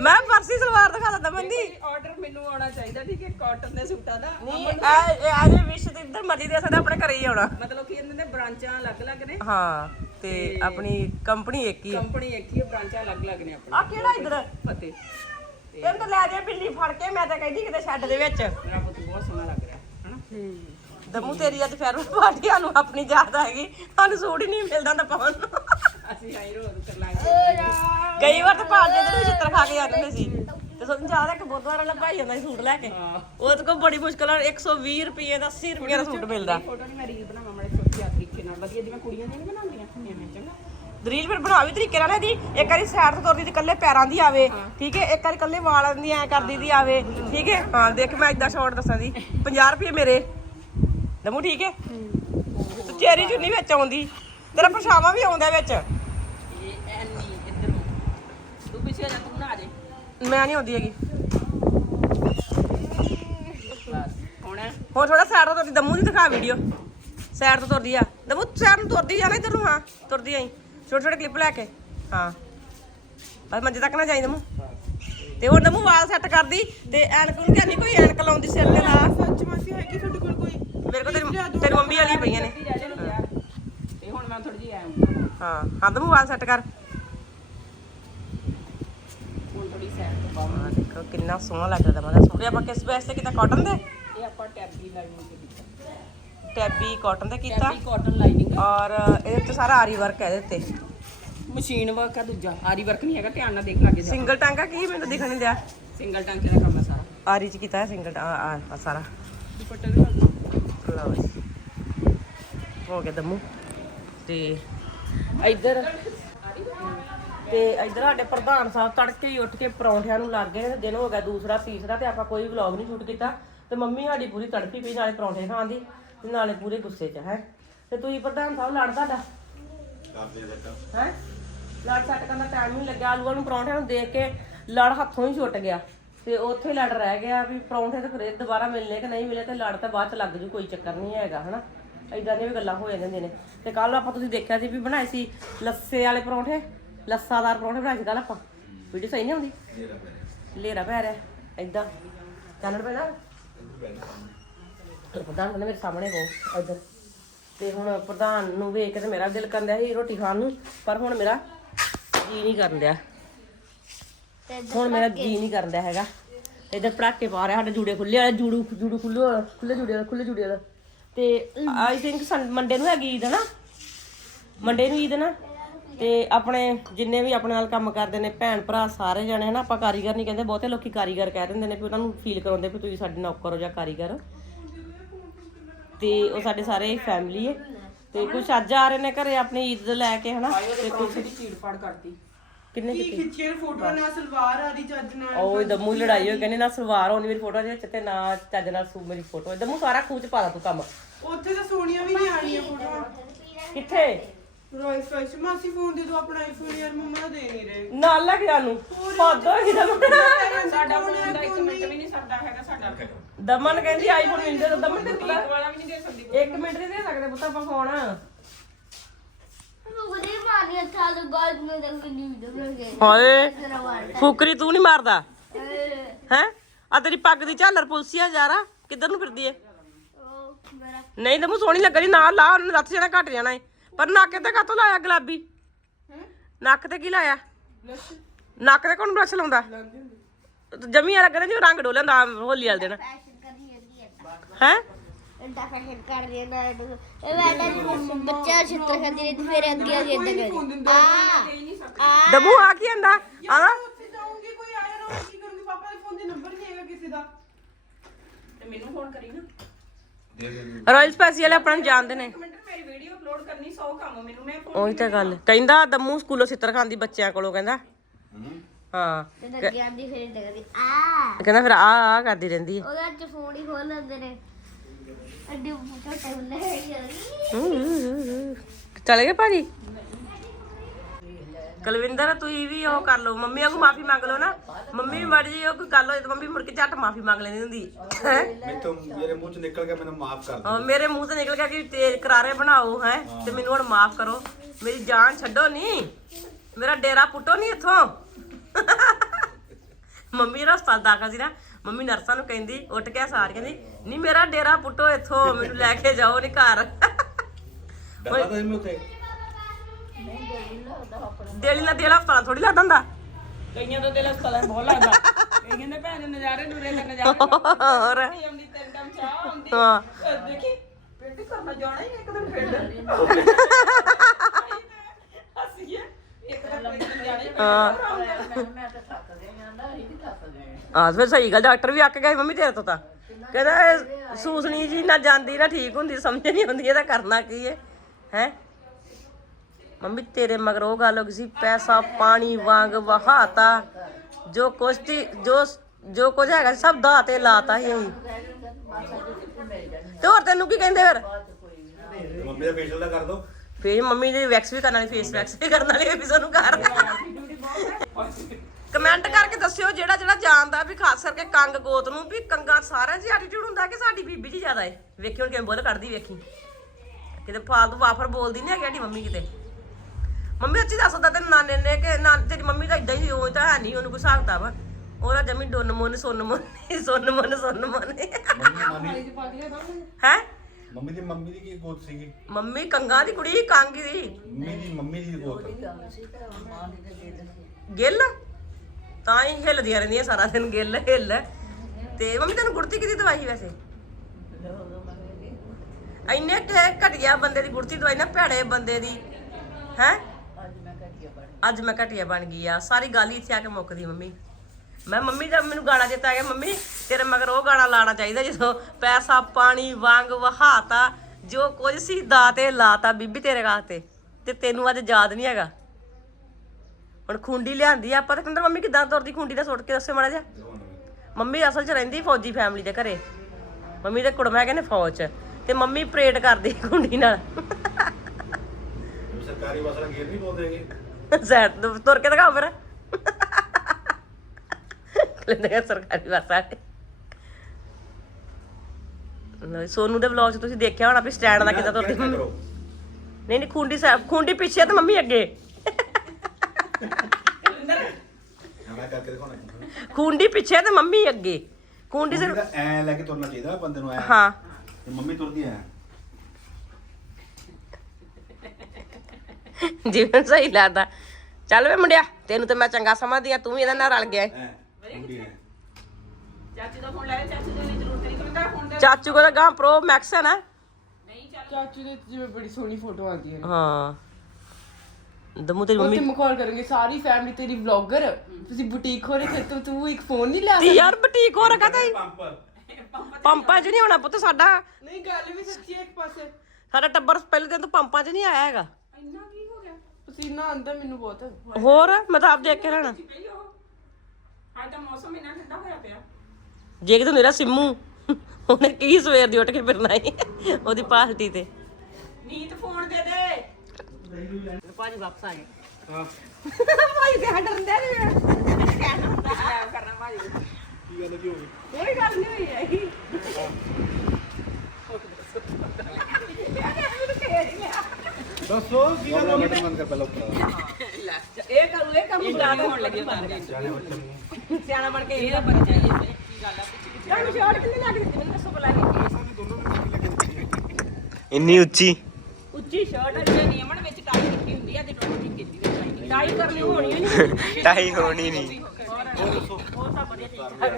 ਮੈਂ ਫਰਸੀ ਸਲਵਾਰ ਦਿਖਾ ਦਿੰਦਾ ਮੰਦੀ ਆਰਡਰ ਮੈਨੂੰ ਆਉਣਾ ਚਾਹੀਦਾ ਠੀਕ ਹੈ ਕਾਟਨ ਦੇ ਸੂਟਾਂ ਦਾ। ਨਹੀਂ ਇਹ ਅੱਜ ਵਿਸ਼ ਤੇ ਇੱਧਰ ਮਰਜ਼ੀ ਦੇ ਸਕਦਾ ਆਪਣੇ ਘਰੇ ਹੀ ਆਉਣਾ। ਮਤਲਬ ਕਿ ਇਹਨਾਂ ਦੇ ਬ੍ਰਾਂਚਾਂ ਅਲੱਗ-ਅਲੱਗ ਨੇ। ਹਾਂ ਤੇ ਆਪਣੀ ਕੰਪਨੀ ਇੱਕ ਹੀ ਕੰਪਨੀ ਇੱਕ ਹੀ ਬ੍ਰਾਂਚਾਂ ਅਲੱਗ-ਅਲੱਗ ਨੇ ਆਪਣੀ। ਆ ਕਿਹੜਾ ਇੱਧਰ? ਫਤਿਹ। ਇਹਨੂੰ ਤਾਂ ਲੈ ਜਾ ਬਿੱਲੀ ਫੜ ਕੇ ਮੈਂ ਤਾਂ ਕਹਿੰਦੀ ਕਿਤੇ ਸ਼ੈੱਡ ਦੇ ਵਿੱਚ। ਪੁੱਤ ਬਹੁਤ ਸੋਹਣਾ ਲੱਗ ਰਿਹਾ ਹਨਾ? ਦਮੂ ਤੇਰੀ ਅੱਜ ਫੈਰਵਲ ਪਾਰਟੀ ਸਾਨੂੰ ਆਪਣੀ ਯਾਦ ਆਏਗੀ ਸਾਨੂੰ ਸੂਟ ਹੀ ਨਹੀਂ ਮਿਲਦਾ ਤਾਂ ਪਾਉਣ ਨੂੰ। ਅਸੀਂ ਆਈ ਰੋਜ਼ ਕਰ ਲਾਂਗੇ ਕਈ ਵਾਰ ਤਾਂ ਪਾਰਟੀ ਦੇ ਵਿੱਚ ਚਿੱਤਰ ਖਾ ਕੇ ਜਾਂਦੇ ਸੀ। ਤੇ ਸਾਨੂੰ ਯਾਦ ਹੈ ਕਿ ਬੁੱਧਵਾਰ ਵਾਲਾ ਭਾਈ ਜਾਂਦਾ ਸੀ ਸੂਟ ਲੈ ਕੇ। ਉਹ ਤੇ ਕੋ ਬੜੀ ਮੁਸ਼ਕਲ ਨਾਲ 120 ਰੁਪਏ ਦਾ 80 ਰੁਪਏ ਦਾ ਸੂਟ ਮਿਲਦਾ। ਫੋਟੋ ਨਹੀਂ ਮੈਂ ਰੀਲ ਬਣਾਵਾਂ ਮੜੇ ਸੋਚਿਆ ਤਰੀਕੇ ਨਾਲ। ਵਧੀਆ ਜਿਵੇਂ ਕੁੜੀਆਂ ਨਹੀਂ ਬਣਾਉਂਦੀਆਂ ਐਵੇਂ ਚੰਗਾ ਦਰੀਲ ਫਿਰ ਬਣਾ ਵੀ ਤਰੀਕੇ ਨਾਲ ਇਹਦੀ। ਇੱਕ ਵਾਰੀ ਸਾਈਡ ਤੋਂ ਤੁਰਦੀ ਤੇ ਇਕੱਲੇ ਪੈਰਾਂ ਦੀ ਆਵੇ ਠੀਕ ਹੈ? ਇੱਕ ਵਾਰੀ ਇਕੱਲੇ ਵਾਲਾਂ ਦੀ ਐ ਕਰਦੀ ਦੀ ਆਵੇ ਠੀਕ ਹੈ? ਹਾਂ ਦੇਖ ਮੈਂ ਇਦਾਂ ਸ਼ਾਰਟ ਦੱਸਾਂ ਦੀ 50 ਰੁਪਏ ਮੇਰੇ। ਦਮੂ ਠੀਕ ਹੈ? ਤੇ ਚੇਰੀ ਚੁੰਨੀ ਵਿੱਚ ਆਉਂਦੀ। ਤੇਰਾ ਪਛਾਵਾ ਵੀ ਆਉਂਦਾ ਵਿੱਚ। ਇਹ ਐਨੀ ਇੱਧਰ ਨੂੰ ਤੂੰ ਪਿੱਛੇ ਜਾ ਤੂੰ ਨਾ ਆ ਜੇ ਮੈਂ ਨਹੀਂ ਆਉਂਦੀ ਹੈਗੀ। ਹੁਣ ਥੋੜਾ ਸਾਈਡ ਤੋਂ ਤੁਰਦੀ। ਦਮੂ ਦੀ ਦਿਖਾ ਵੀਡੀਓ ਸਾਈਡ ਤੋਂ ਤੁਰਦੀ ਆ। ਦਮੂ ਸਾਈਡ ਨੂੰ ਤੁਰਦੀ ਜਾਣਾ ਇੱਧਰ ਨੂੰ ਹਾਂ ਤੁਰਦੀ ਆਈ। ਛੋਟੇ ਛੋਟੇ ਕਲਿੱਪ ਲੈ ਕੇ। ਹਾਂ। ਬਸ ਮੰਜੇ ਤੱਕ ਨਾ ਜਾਈ ਦਮੂ ਤੇ ਹੁਣ ਦਮੂ ਵਾਲ ਸੈੱਟ ਕਰਦੀ ਤੇ ਐਨਕ ਨੂੰ ਕਹਿੰਦੀ ਕੋਈ ਐਨਕ ਲਾਉਂਦੀ ਸਿਰ ਤੇ ਲਾ ਸੱਚ ਮਾਸੀ ਹੈ ਕਿ ਤੁਹਾਡੇ ਕੋਲ ਕੋਈ? ਮੇਰੇ ਕੋਲ ਤੇਰੀ ਤੇਰੀ ਮੰਮੀ ਵਾਲੀ ਪਈਆਂ ਨੇ। ਤੇ ਹੁਣ ਮੈਂ ਥੋੜੀ ਜਿਹੀ ਆਇਆ ਹਾਂ ਹਾਂ ਦਮੂ ਵਾਲ ਸੈੱਟ ਕਰ। ਹੁਣ ਥੋੜੀ ਸਾਈਡ ਤੋਂ ਬਾਹਰ ਆਹ ਦੇਖੋ ਕਿੰਨਾ ਸੋਹਣਾ ਲੱਗਦਾ ਸੂਟ ਇਹ ਆਪਾਂ ਕਿਸ ਬੇਸ ਤੇ ਕੀਤਾ? ਕਾਟਨ ਦੇ? ਇਹ ਆਪਾਂ ਟੈਬੀ ਲਾਈਨਿੰਗ ਤੇ ਕੀਤਾ। ਟੈਬੀ ਕਾਟਨ ਤੇ ਕੀਤਾ। ਟੈਬੀ ਕਾਟਨ ਲਾਈਨਿੰਗ ਔਰ ਇਹਦੇ ਤੇ ਸਾਰਾ ਆਰੀ ਵਰਕ ਹੈ ਇਹਦੇ ਤੇ ਮਸ਼ੀਨ ਵਰਕ ਆ ਦੂਜਾ। ਆਰੀ ਵਰਕ ਨਹੀਂ ਹੈਗਾ ਧਿਆਨ ਨਾਲ ਦੇਖ ਲੱਗੇ ਜਾ। ਸਿੰਗਲ ਟਾਂਕਾ ਕੀ ਮੈਨੂੰ ਦਿਖਣ ਨਹੀਂ ਦਿਆ ਸਿੰਗਲ ਟਾਂਕੇ ਦਾ ਕੰਮ ਹੈ ਸਾਰਾ। ਆਰੀ ਚ ਕੀਤਾ ਹੈ ਸਿੰਗਲ ਆ ਆ ਸਾਰਾ। ਦੁਪੱਟੇ ਦੇ ਨਾਲ ਲਓ ਜੀ। ਹੋ ਗਿਆ ਦਮੂ। ਤੇ ਇੱਧਰ ਤੇ ਇੱਧਰ ਸਾਡੇ ਪ੍ਰਧਾਨ ਸਾਹਿਬ ਤੜਕੇ ਹੀ ਉੱਠ ਕੇ ਪਰੌਂਠਿਆਂ ਨੂੰ ਲੱਗ ਗਏ ਨੇ ਦਿਨ ਹੋ ਗਿਆ ਦੂਸਰਾ ਤੀਸਰਾ ਤੇ ਆਪਾਂ ਕੋਈ ਵਲੌਗ ਨਹੀਂ ਸ਼ੂਟ ਕੀਤਾ। ਤੇ ਮੰਮੀ ਸਾਡੀ ਪੂਰੀ ਤੜਫੀ ਪਈ ਨਾਲੇ ਪਰੌਂਠੇ ਖਾਣ ਦੀ। ਤੇ ਨਾਲੇ ਪੂਰੇ ਗੁੱਸੇ 'ਚ ਹੈ? ਤੇ ਤੁਸੀਂ ਪ੍ਰਧਾਨ ਸਾਹਿਬ ਲੜ ਤੁਹਾਡਾ ਹੈ? ਲੜ ਸੱਟ ਕਰਨ ਦਾ ਟਾਈਮ ਨਹੀਂ ਲੱਗਿਆ। ਆਲੂਆਂ ਨੂੰ ਪਰੌਂਠਿਆਂ ਨੂੰ ਦੇਖ ਕੇ ਲੜ ਹੱਥੋਂ ਹੀ ਛੁੱਟ ਗਿਆ। ਤੇ ਉੱਥੇ ਲੜ ਰਹਿ ਗਿਆ ਵੀ ਪਰੌਂਠੇ ਤੇ ਫਿਰ ਦੁਬਾਰਾ ਮਿਲਨੇ ਕਿ ਨਹੀਂ ਮਿਲੇ ਤੇ ਲੜ ਤਾਂ ਬਾਅਦ ਚ ਲੱਗ ਜੂ ਕੋਈ ਚੱਕਰ ਨਹੀਂ ਹੈਗਾ ਹਨਾ? ਇਦਾਂ ਦੀਆਂ ਵੀ ਗੱਲਾਂ ਹੋ ਜਾਂਦੀਆਂ ਨੇ। ਤੇ ਕੱਲ ਆਪਾਂ ਤੁਸੀਂ ਦੇਖਿਆ ਸੀ ਵੀ ਬਣਾਏ ਸੀ ਲੱਸੇ ਵਾਲੇ ਪਰੌਂਠੇ? ਲੱਸਾਦਾਰ ਪਰੌਂਠੇ ਬਣਾਏ ਸੀ ਕੱਲ ਆਪਾਂ? ਵੀਡੀਓ ਸਹੀ ਨਹੀਂ ਆਉਂਦੀ? ਲੇਰਾ ਪੈ ਰਿਹਾ। ਇਦਾਂ ਚਾਨਣ ਪੈਣਾ? ਪ੍ਰਧਾਨ ਕਹਿੰਦੇ ਮੇਰੇ ਸਾਹਮਣੇ ਕੋ ਇੱਧਰ। ਤੇ ਹੁਣ ਪ੍ਰਧਾਨ ਨੂੰ ਵੇਖ ਕੇ ਤੇ ਮੇਰਾ ਦਿਲ ਕਰਦਾ ਸੀ ਰੋਟੀ ਖਾਣ ਨੂੰ ਪਰ ਹੁਣ ਮੇਰਾ ਜੀ ਨਹੀਂ ਕਰਨ ਡਿਆ ਹੁਣ ਮੇਰਾ ਜੀ ਨਹੀਂ ਕਰਨ ਡਿਆ ਹੈਗਾ। ਇੱਧਰ ਪੜਾਕੇ ਪਾ ਰਿਹਾ ਸਾਡੇ ਜੂੜੇ ਖੁੱਲੇ ਵਾਲੇ ਜੂੜੂ ਜੂੜੂ ਖੁੱਲੇ ਵਾਲਾ ਖੁੱਲੇ ਜੂੜੇ ਵਾਲਾ ਖੁੱਲੇ ਜੂੜੇ ਵਾਲਾ। ਤੇ ਆਈ ਥਿੰਕ ਮੰਡੇ ਨੂੰ ਹੈਗੀ ਈਦ ਨਾ? ਮੰਡੇ ਨੂੰ ਈਦ ਨਾ? ਤੇ ਆਪਣੇ ਜਿੰਨੇ ਵੀ ਆਪਣੇ ਨਾਲ ਕੰਮ ਕਰਦੇ ਨੇ ਭੈਣ ਭਰਾ ਸਾਰੇ ਜਣੇ ਹਨਾ ਆਪਾਂ ਕਾਰੀਗਰ ਨਹੀਂ ਕਹਿੰਦੇ ਬਹੁਤੇ ਲੋਕੀ ਕਾਰੀਗਰ ਕਹਿ ਦਿੰਦੇ ਨੇ ਵੀ ਉਹਨਾਂ ਨੂੰ ਫੀਲ ਕਰਾਉਂਦੇ ਵੀ ਤੁਸੀਂ ਸਾਡੇ ਨੌਕਰ ਹੋ ਜਾਂ ਕਾਰੀਗਰ। ਹੋ ਤੇ ਉਹ ਸਾਡੇ ਸਾਰੇ ਫੈਮਿਲੀ ਹੈ। ਤੇ ਕੁਝ ਅੱਜ ਆ ਰਹੇ ਨੇ ਘਰੇ ਆਪਣੀ ਈਦ ਲੈ ਕੇ ਹਨਾ? ਤੇ ਕੁਝ ਦੀ ਚੀੜ ਫਾੜ ਕਰਤੀ। ਕਿੰਨੇ ਕਿਤੇ? ਖਿੱਚੀਆਂ ਫੋਟੋ ਨਾਲ ਸਲਵਾਰ ਆ ਦੀ ਚੱਜ ਨਾਲ ਉਹ ਦਮੂ ਲੜਾਈ ਹੋਈ ਕਹਿੰਦੇ ਨਾ ਸਲਵਾਰ ਹੋਣੀ ਮੇਰੀ ਫੋਟੋ ਦੇ ਵਿੱਚ ਤੇ ਨਾ ਚੱਜ ਨਾਲ ਸੂ ਮੇਰੀ ਫੋਟੋ। ਦਮੂ ਸਾਰਾ ਖੂਚ ਪਾ ਲਾ ਤੂੰ ਕੰਮ। ਉੱਥੇ ਤਾਂ ਸੋਹਣੀਆਂ ਵੀ ਨਹੀਂ ਆਣੀਆਂ ਫੋਟੋਆਂ। ਕਿੱਥੇ? ਰੋਇਸ ਫੈਸ਼ ਮਾਸੀ ਫੋਨ ਦੇ ਦੋ ਆਪਣਾ ਆਈਫੋਨ ਯਾਰ ਮੰਮਾ ਦੇ ਨਹੀਂ ਰਹੇ। ਨਾਲ ਲੱਗ ਜਾਨੂੰ ਪਾਦੋ ਹੀ ਦਮਨ ਸਾਡਾ ਫੋਨ ਦਾ ਇੱਕ ਮਿੰਟ ਵੀ ਨਹੀਂ ਸਰਦਾ ਹੈਗਾ ਸਾਡਾ। ਦਮਨ ਕਹਿੰਦੀ ਆਈਫੋਨ ਮਿਲ ਦੇ ਦਮਨ ਤੇ ਪਤਾ ਵਾਲਾ ਵੀ ਨਹੀਂ ਦੇ ਸਕਦੀ ਇੱਕ ਮਿੰਟ ਦੇ ਸਕਦੇ ਪੁੱਤ ਆਪਾਂ ਫੋਨ ਹਾਏ ਫੁਕਰੀ ਤੂੰ ਮਾਰਦਾ। ਹੈ? ਆ ਤੇਰੀ ਪੱਗ ਦੀ ਝਾਲਰ ਪੁਲਸੀਆ ਯਾਰਾ ਕਿੱਧਰ ਨੂੰ ਫਿਰਦੀ ਏ? ਨਹੀਂ ਦਮੂ ਸੋਹਣੀ ਲੱਗਣੀ ਨਾਲ ਲਾ ਉਹਨੇ ਲੱਥ ਜਾਣਾ ਘਟ ਜਾਣਾ ਏ। ਪਰ ਨੱਕ ਤੇ ਕਾਤੋਂ ਲਾਇਆ ਗੁਲਾਬੀ? ਨੱਕ ਤੇ ਕੀ ਲਾਇਆ? ਨੱਕ ਤੇ ਕੌਣ ਬ੍ਰਸ਼ ਲਾਉਂਦਾ? ਜਮੀ ਵਾਲਾ ਕਹਿੰਦੇ ਜਿਵੇਂ ਰੰਗ ਡੋਲਿਆ ਹੁੰਦਾ ਹੋਲੀ ਵਾਲੇ ਦਿਨ। ਹੈ ਇੰਦਾ ਫੈਸ਼ਨ ਕਰ ਰਹੀ ਹੈ ਨਾ ਇਹਨੂੰ। ਇਹ ਬੱਚਾ ਛਿੱਤਰ ਖਾਂਦੀ ਰਹਿੰਦੀ ਫਿਰ ਅੱਗੇ ਅੱਗੇ ਇੰਦਾ ਕਰਦੀ ਆ ਆ ਦਮੂ ਆ ਕੀ ਆਂਦਾ? ਆਂਦਾ ਉੱਥੇ ਜਾਊਂਗੀ ਕੋਈ ਆਇਆ ਨਾ ਕੀ ਕਰੂੰਗੀ ਪਾਪਾ ਦੇ ਫੋਨ ਦੇ ਨੰਬਰ ਨਹੀਂ ਹੈਗਾ ਕਿਸੇ ਦਾ। ਤੇ ਮੈਨੂੰ ਫੋਨ ਕਰੀ ਨਾ। ਰਾਇਲ ਸਪੈਸ਼ਲ ਆਪਣਾ ਜਾਣਦੇ ਨੇ। ਮੇਰੀ ਵੀਡੀਓ ਅਪਲੋਡ ਕਰਨੀ 100 ਕੰਮ ਮੈਨੂੰ ਮੈਂ ਫੋਨ ਉਹੀ ਤਾਂ ਗੱਲ। ਕਹਿੰਦਾ ਦਮੂ ਸਕੂਲੋਂ ਸਿੱਤਰ ਖਾਂਦੀ ਬੱਚਿਆਂ ਕੋਲੋਂ ਕਹਿੰਦਾ। ਹਾਂ। ਤੇ ਅੱਗੇ ਆਂਦੀ ਫਿਰ ਇੰਦਾ ਕਰਦੀ ਆ। ਕਹਿੰਦਾ ਫਿਰ ਆ ਆ ਕਰਦੀ ਰਹਿੰਦੀ ਹੈ ਉਹਦਾ ਚ ਫੋਨ ਹੀ ਖੋਲ ਲੈਂਦੇ ਨੇ। ਅੱਡੇ ਛੋਟੇ ਹੁੰਦੇ ਹੈ ਯਾਰੀ ਚਲੇ ਗਏ ਭਾਜੀ? ਕਲਵਿੰਦਰ ਤੁਸੀਂ ਵੀ ਉਹ ਕਰ ਲਓ। ਮੰਮੀ ਨੂੰ ਮਾਫੀ ਮੰਗ ਲਓ ਨਾ। ਮੰਮੀ ਵੀ ਮੜ ਜੀ ਉਹ ਕੋਈ ਗੱਲ ਹੋਏ ਤਾਂ ਮੰਮੀ ਮੁੜ ਕੇ ਝੱਟ ਮਾਫੀ ਮੰਗ ਲੈਂਦੀ ਹੁੰਦੀ। ਹੈ? ਮੈਥੋਂ ਮੇਰੇ ਮੂੰਹ ਚ ਨਿਕਲ ਗਿਆ ਮੈਨੂੰ ਮਾਫ ਕਰ ਦਿਓ। ਔਰ ਮੇਰੇ ਮੂੰਹ ਤੋਂ ਨਿਕਲ ਗਿਆ ਕਿ ਤੇਜ਼ ਕਰਾਰੇ ਬਣਾਓ ਹੈ? ਤੇ ਮੈਨੂੰ ਹੁਣ ਮਾਫ ਕਰੋ। ਮੇਰੀ ਜਾਨ ਛੱਡੋ ਨਹੀਂ ਮੇਰਾ ਡੇਰਾ ਪੁੱਟੋ ਨਹੀਂ ਇੱਥੋਂ। ਮੰਮੀ ਰਸਤਾ ਦਾਖਲ ਸੀ ਨਾ। ਮੰਮੀ ਨਰਸਾਂ ਨੂੰ ਕਹਿੰਦੀ ਉੱਠ ਕੇ ਸਾਰ ਕਹਿੰਦੀ ਨਹੀਂ ਮੇਰਾ ਡੇਰਾ ਪੁੱਟੋ ਇੱਥੋਂ। ਮੈਨੂੰ ਲੈ ਕੇ ਜਾਓ ਨਹੀਂ ਘਰ। ਡਰਦਾ ਤਾਂ ਮੈਂ ਉੱਥੇ। ਦੇਲੀ ਨਾਲ ਦੇਲਾ ਹਸਪਤਾਲ ਥੋੜੀ ਲੱਗਦਾ ਹੁੰਦਾ। ਕਈਆਂ ਤੋਂ ਦਿਲ ਹਸਪਤਾਲ ਬਹੁਤ ਲੱਗਦਾ ਕਈਆਂ ਦੇ ਭੈਣ ਦੇ ਨਜ਼ਾਰੇ ਨੂਰੇ ਦਾ ਨਜ਼ਾਰੇ ਹੋਰ। ਨਹੀਂ ਆਉਂਦੀ ਤਿੰਨ ਟਾਈਮ ਚਾਹ ਆਉਂਦੀ। ਹਾਂ। ਅਹ ਦੇਖੀ ਪਿੰਡ ਕਰਨਾ ਜਾਣਾ ਹੀ ਇੱਕ ਦਿਨ ਪਿੰਡ। ਹੱਸੀਏ। ਇੱਕ ਦਿਨ ਕੋਈ ਦਿਨ ਜਾਣਾ ਹੀ ਹਾਂ। ਫਿਰ ਸਹੀ ਗੱਲ ਡਾਕਟਰ ਵੀ ਅੱਕ ਗਿਆ ਸੀ ਮੰਮੀ ਤੇਰੇ ਤੋਂ ਤਾਂ। ਕਹਿੰਦਾ ਇਹ ਸੂਸਣੀ ਜੀ ਨਾ ਜਾਂਦੀ ਨਾ ਠੀਕ ਹੁੰਦੀ ਸਮਝ ਨਹੀਂ ਆਉਂਦੀ ਇਹਦਾ ਕਰਨਾ ਕੀ ਹੈ? ਹੈ? ਮੰਮੀ ਤੇਰੇ ਮਗਰ ਉਹ ਗੱਲ ਹੋ ਗਈ ਸੀ ਪੈਸਾ ਪਾਣੀ ਵਾਂਗ ਵਹਾਤਾ। ਜੋ ਕੁਛ ਤੀ ਜੋ ਜੋ ਕੁਝ ਹੈਗਾ ਸੀ, ਸਭ ਦਾ ਤੇ ਲਾਤਾ ਹੀ ਅਸੀਂ। ਤੇ ਹੋਰ ਤੈਨੂੰ ਕੀ ਕਹਿੰਦੇ ਫਿਰ? ਮੰਮੀ ਦਾ ਫੇਸ਼ੀਅਲ ਦਾ ਕਰ ਦੋ। ਫੇਰ ਮੰਮੀ ਦੀ ਵੈਕਸ ਵੀ ਕਰਨ ਵਾਲੀ ਫੇਸ ਵੈਕਸ ਵੀ ਕਰਨ ਵਾਲੀ ਵੀ ਸਾਨੂੰ ਕਰ ਕਮੈਂਟ ਕਰਕੇ ਦੱਸਿਓ ਜਿਹੜਾ ਜਿਹੜਾ ਜਾਣਦਾ ਵੀ ਖਾਸ ਕਰਕੇ ਕੰਗ ਗੋਤ ਨੂੰ ਵੀ ਕੰਗਾ ਸਾਰਿਆਂ 'ਚ ਐਟੀਟਿਊਡ ਹੁੰਦਾ ਕਿ ਸਾਡੀ ਬੀਬੀ 'ਚ ਜ਼ਿਆਦਾ ਏ। ਵੇਖੀ ਹੁਣ ਕਿਵੇਂ ਬੋਲ ਕੱਢਦੀ ਵੇਖੀ। ਕਿਤੇ ਫਾਲਤੂ ਵਾਫਰ ਬੋਲਦੀ ਨਹੀਂ ਹੈਗੀ ਸਾਡੀ ਮੰਮੀ ਕਿਤੇ। ਮੰਮੀ ਅੱਛੀ ਦੱਸਦਾ ਤੇ ਨਾਨੇ ਨੇ ਕਿ ਨਾ ਤੇਰੀ ਮੰਮੀ ਦਾ ਇਦਾਂ ਹੀ ਉਹ ਤਾਂ ਹੈ ਨਹੀਂ ਉਹਨੂੰ ਕੋਈ ਹਿਸਾਬਤਾ ਵਾ ਉਹਦਾ ਜਮੀ ਡੁੰਨ ਮੁੰਨ ਸੁੰਨ ਮੁੰਨ ਸੁੰਨ ਮੁੰਨ ਸੁੰਨ ਮੁੰਨ। ਮੰਮੀ ਮੰਮੀ ਹੈ? ਮੰਮੀ ਦੀ ਮੰਮੀ ਦੀ ਕੀ ਗੋਤ ਸੀਗੀ? ਮੰਮੀ ਕੰਗਾ ਦੀ ਕੁੜੀ ਕੰਗ ਦੀ? ਮੰਮੀ ਦੀ ਮੰਮੀ ਦੀ ਗੋਤ। ਗਿੱਲ? ਤਾਂ ਹੀ ਹਿੱਲਦੀਆਂ ਰਹਿੰਦੀਆਂ ਸਾਰਾ ਦਿਨ ਗਿੱਲ ਹਿੱਲ। ਤੇ ਮੰਮੀ ਤੈਨੂੰ ਗੁੜਤੀ ਕਿਹਦੀ ਦਵਾਈ ਵੈਸੇ? ਇੰਨੇ ਕਿ ਘਟਿਆ ਬੰਦੇ ਦੀ ਗੁੜਤੀ ਦਵਾਈ ਨਾ ਭੈੜੇ ਬੰਦੇ ਦੀ। ਹੈ? ਅੱਜ ਮੈਂ ਘਟਿਆ ਬਣ ਗਈ ਆ, ਸਾਰੀ ਗੱਲ ਹੀ ਇੱਥੇ ਆ ਕੇ ਮੁੱਕਦੀ ਮੰਮੀ। ਮੈਂ ਮੰਮੀ ਦਾ ਮੈਨੂੰ ਗਾਣਾ ਚੇਤਾ ਗਿਆ, ਮੰਮੀ, ਤੇਰੇ ਮਗਰ ਉਹ ਗਾਣਾ ਲਾਣਾ ਚਾਹੀਦਾ ਜਦੋਂ ਪੈਸਾ, ਪਾਣੀ, ਵਾਂਗ, ਵਹਾਤਾ, ਜੋ ਕੁਝ ਸੀ ਦਾਤੇ ਲਾਤਾ ਬੀਬੀ ਤੇਰੇ ਵਾਸਤੇ, ਤੇ ਤੈਨੂੰ ਅੱਜ ਯਾਦ ਨਹੀਂ ਹੈਗਾ। ਹੁਣ ਖੁੰਡੀ ਲਿਆਂਦੀ ਆ ਆਪਾਂ ਤਾਂ ਕਹਿੰਦੇ ਮੰਮੀ ਕਿਦਾਂ ਤੁਰਦੀ ਖੁੰਡੀ ਦਾ ਸੁੱਟ ਕੇ ਦੱਸੇ ਮਾੜਾ ਜਿਹਾ। ਮੰਮੀ ਅਸਲ 'ਚ ਰਹਿੰਦੀ ਫੌਜੀ ਫੈਮਿਲੀ ਦੇ ਘਰੇ। ਮੰਮੀ ਦੇ ਕੁੜਮਾ ਕਹਿੰਦੇ ਫੌਜ 'ਚ, ਤੇ ਮੰਮੀ ਪ੍ਰੇਡ ਕਰਦੀ ਖੁੰਡੀ ਨਾਲ। ਸਰਕਾਰੀ ਵਸਲਾ ਗੇਰ ਨਹੀਂ ਬੋਲਦੇ ਸੈਟ ਤੋਂ ਤੁਰ ਕੇ ਦਿਖਾਓ ਫਿਰ ਕਹਿੰਦੇ ਸਰਕਾਰੀ ਲਓ ਜੀ, ਸੋਨੂ ਦੇ ਵਲੌਗ 'ਚ ਤੁਸੀਂ ਦੇਖਿਆ ਹੋਣਾ ਵੀ ਸਟੈਂਡ ਦਾ ਕਿਦਾਂ ਤੁਰਦੀ ਮੰਮੀ ਨਹੀਂ ਨਹੀਂ ਖੁੰਡੀ ਸਾਹਿਬ ਖੁੰਡੀ ਪਿੱਛੇ ਤੇ ਮੰਮੀ ਅੱਗੇ ਖੁੰਡੀ ਪਿੱਛੇ ਤੇ ਮੰਮੀ ਅੱਗੇ ਖੁੰਡੀ ਸਿਰ ਐ ਲੈ ਕੇ ਤੁਰਨਾ ਚਾਹੀਦਾ ਬੰਦੇ ਨੂੰ ਐ ਹਾਂ ਤੇ ਮੰਮੀ ਤੁਰਦੀ ਐ ਜਿਵੇਂ ਸਹੀ ਲੱਗਦਾ। ਚੱਲ ਵੇ ਮੁੰਡਿਆ ਤੈਨੂੰ ਤੇ ਮੈਂ ਚੰਗਾ ਸਮਝਦੀ ਆ ਤੂੰ ਵੀ ਇਹਦੇ ਨਾਲ ਰਲ ਗਿਆ ਏ। ਚਾਚੂ ਦਾ ਫੋਨ ਲੈ ਚਾਚੂ ਦੇ ਲਈ ਜ਼ਰੂਰਤ ਨਹੀਂ ਤੁਹਾਨੂੰ ਫੋਨ ਦੇ ਚਾਚੂ ਕੋਲ ਤਾਂ ਗਾਂ ਪ੍ਰੋ ਮੈਕਸ ਹੈ ਨਾ। ਨਹੀਂ ਚੱਲ। ਚਾਚੂ ਦੇ ਜਿਵੇਂ ਬੜੀ ਸੋਹਣੀ ਫੋਟੋ ਆਉਂਦੀ ਹੈ। ਹਾਂ। ਦਮੂ ਤੇਰੀ ਉਹ ਮੰਮੀ ਤੇ ਮਖੌਲ ਕਰਨਗੇ ਸਾਰੀ ਫੈਮਿਲੀ ਤੇਰੀ ਵਲੌਗਰ ਤੁਸੀਂ ਬੁਟੀਕ ਖੋਲੇ ਫਿਰ ਤੂੰ ਤੂੰ ਇੱਕ ਫੋਨ ਨਹੀਂ ਲਿਆ ਤੀ ਯਾਰ ਬੁਟੀਕ ਹੋ ਰਖਾ ਤਾ ਪੰਪ ਪੰਪਾਂ 'ਚ ਨਹੀਂ ਹੋਣਾ ਪੁੱਤ ਸਾਡਾ। ਨਹੀਂ ਗੱਲ ਵੀ ਸੱਚੀ ਹੈ ਇੱਕ ਪਾਸੇ। ਸਾਡਾ ਟੱਬਰ ਪਹਿਲੇ ਦਿਨ ਤੋਂ ਪੰਪਾਂ 'ਚ ਨਹੀਂ ਆਇਆ ਹੈਗਾ। ਇੰਨਾ ਪਸੀਨਾ ਆਂਦਾ ਮੈਨੂੰ ਬਹੁਤ। ਹੋਰ ਮੈਂ ਤਾਂ ਆਪ ਦੇਖ ਕੇ ਰਹਿਣਾ। ਪਈ ਉਹ ਹਾਂ ਤਾਂ ਮੌਸਮ ਇੰਨਾ ਠੰਡਾ ਹੋਇਆ ਪਿਆ। ਜੇ ਕਿ ਤੂੰ ਮੇਰਾ ਸਿੰਮੂ ਉਹਨੇ ਕੀ ਸਵੇਰ ਦੀ ਉੱਠ ਕੇ ਫਿਰਨਾ ਏ ਉਹਦੀ ਪਾਰਟੀ ਤੇ। ਨੀਤ ਫੋਨ ਦੇ ਦੇ। ਭਾਜੀ ਵਾਪਸ ਆ ਗਏ। ਭਾਈ ਦੇ ਹਟਣ ਦੇ ਕਹਿਣਾ ਹੁੰਦਾ ਕਰਨਾ ਭਾਈ ਕੀ ਗੱਲ ਕੀ ਹੋ ਗਈ? ਕੋਈ ਗੱਲ ਨਹੀਂ ਹੋਈ ਹੈਗੀ। ਦੱਸੋ ਕੀ ਗੱਲ ਹੋ ਗਈ ਬੰਦ ਕਰ ਪਹਿਲਾਂ ਉੱਪਰ ਇਹ ਕਰੂ ਇਹ ਕੰਮ ਯਾਦ ਹੋਣ ਲੱਗੇ ਬੰਦੇ ਸਿਆਣਾ ਬਣ ਕੇ ਇਹਦਾ ਬਣ ਚਾਹੀਏ ਕੀ ਗੱਲ ਆ? ਤੁਹਾਨੂੰ ਸ਼ਾਰਟ ਕਿੰਨੇ ਲੱਗ ਦਿੱਤੀ? ਮੈਨੂੰ ਦੱਸੋ ਬਲਾ ਇੰਨੀ ਉੱਚੀ? ਉੱਚੀ ਸ਼ਰਟ ਜਿਹੜੇ ਨਿਯਮਨ ਵਿੱਚ ਟਾਈ ਕੀਤੀ ਹੁੰਦੀ ਆ ਤੇ ਟੋਪੀ ਕੀਤੀ ਹੁੰਦੀ ਹੈ ਟਾਈ ਕਰਨੀ ਹੋਣੀ ਨਹੀਂ ਟਾਈ ਹੋਣੀ ਨਹੀਂ। ਉਹ ਸਭ ਵਧੀਆ ਠੀਕ ਠਾਕ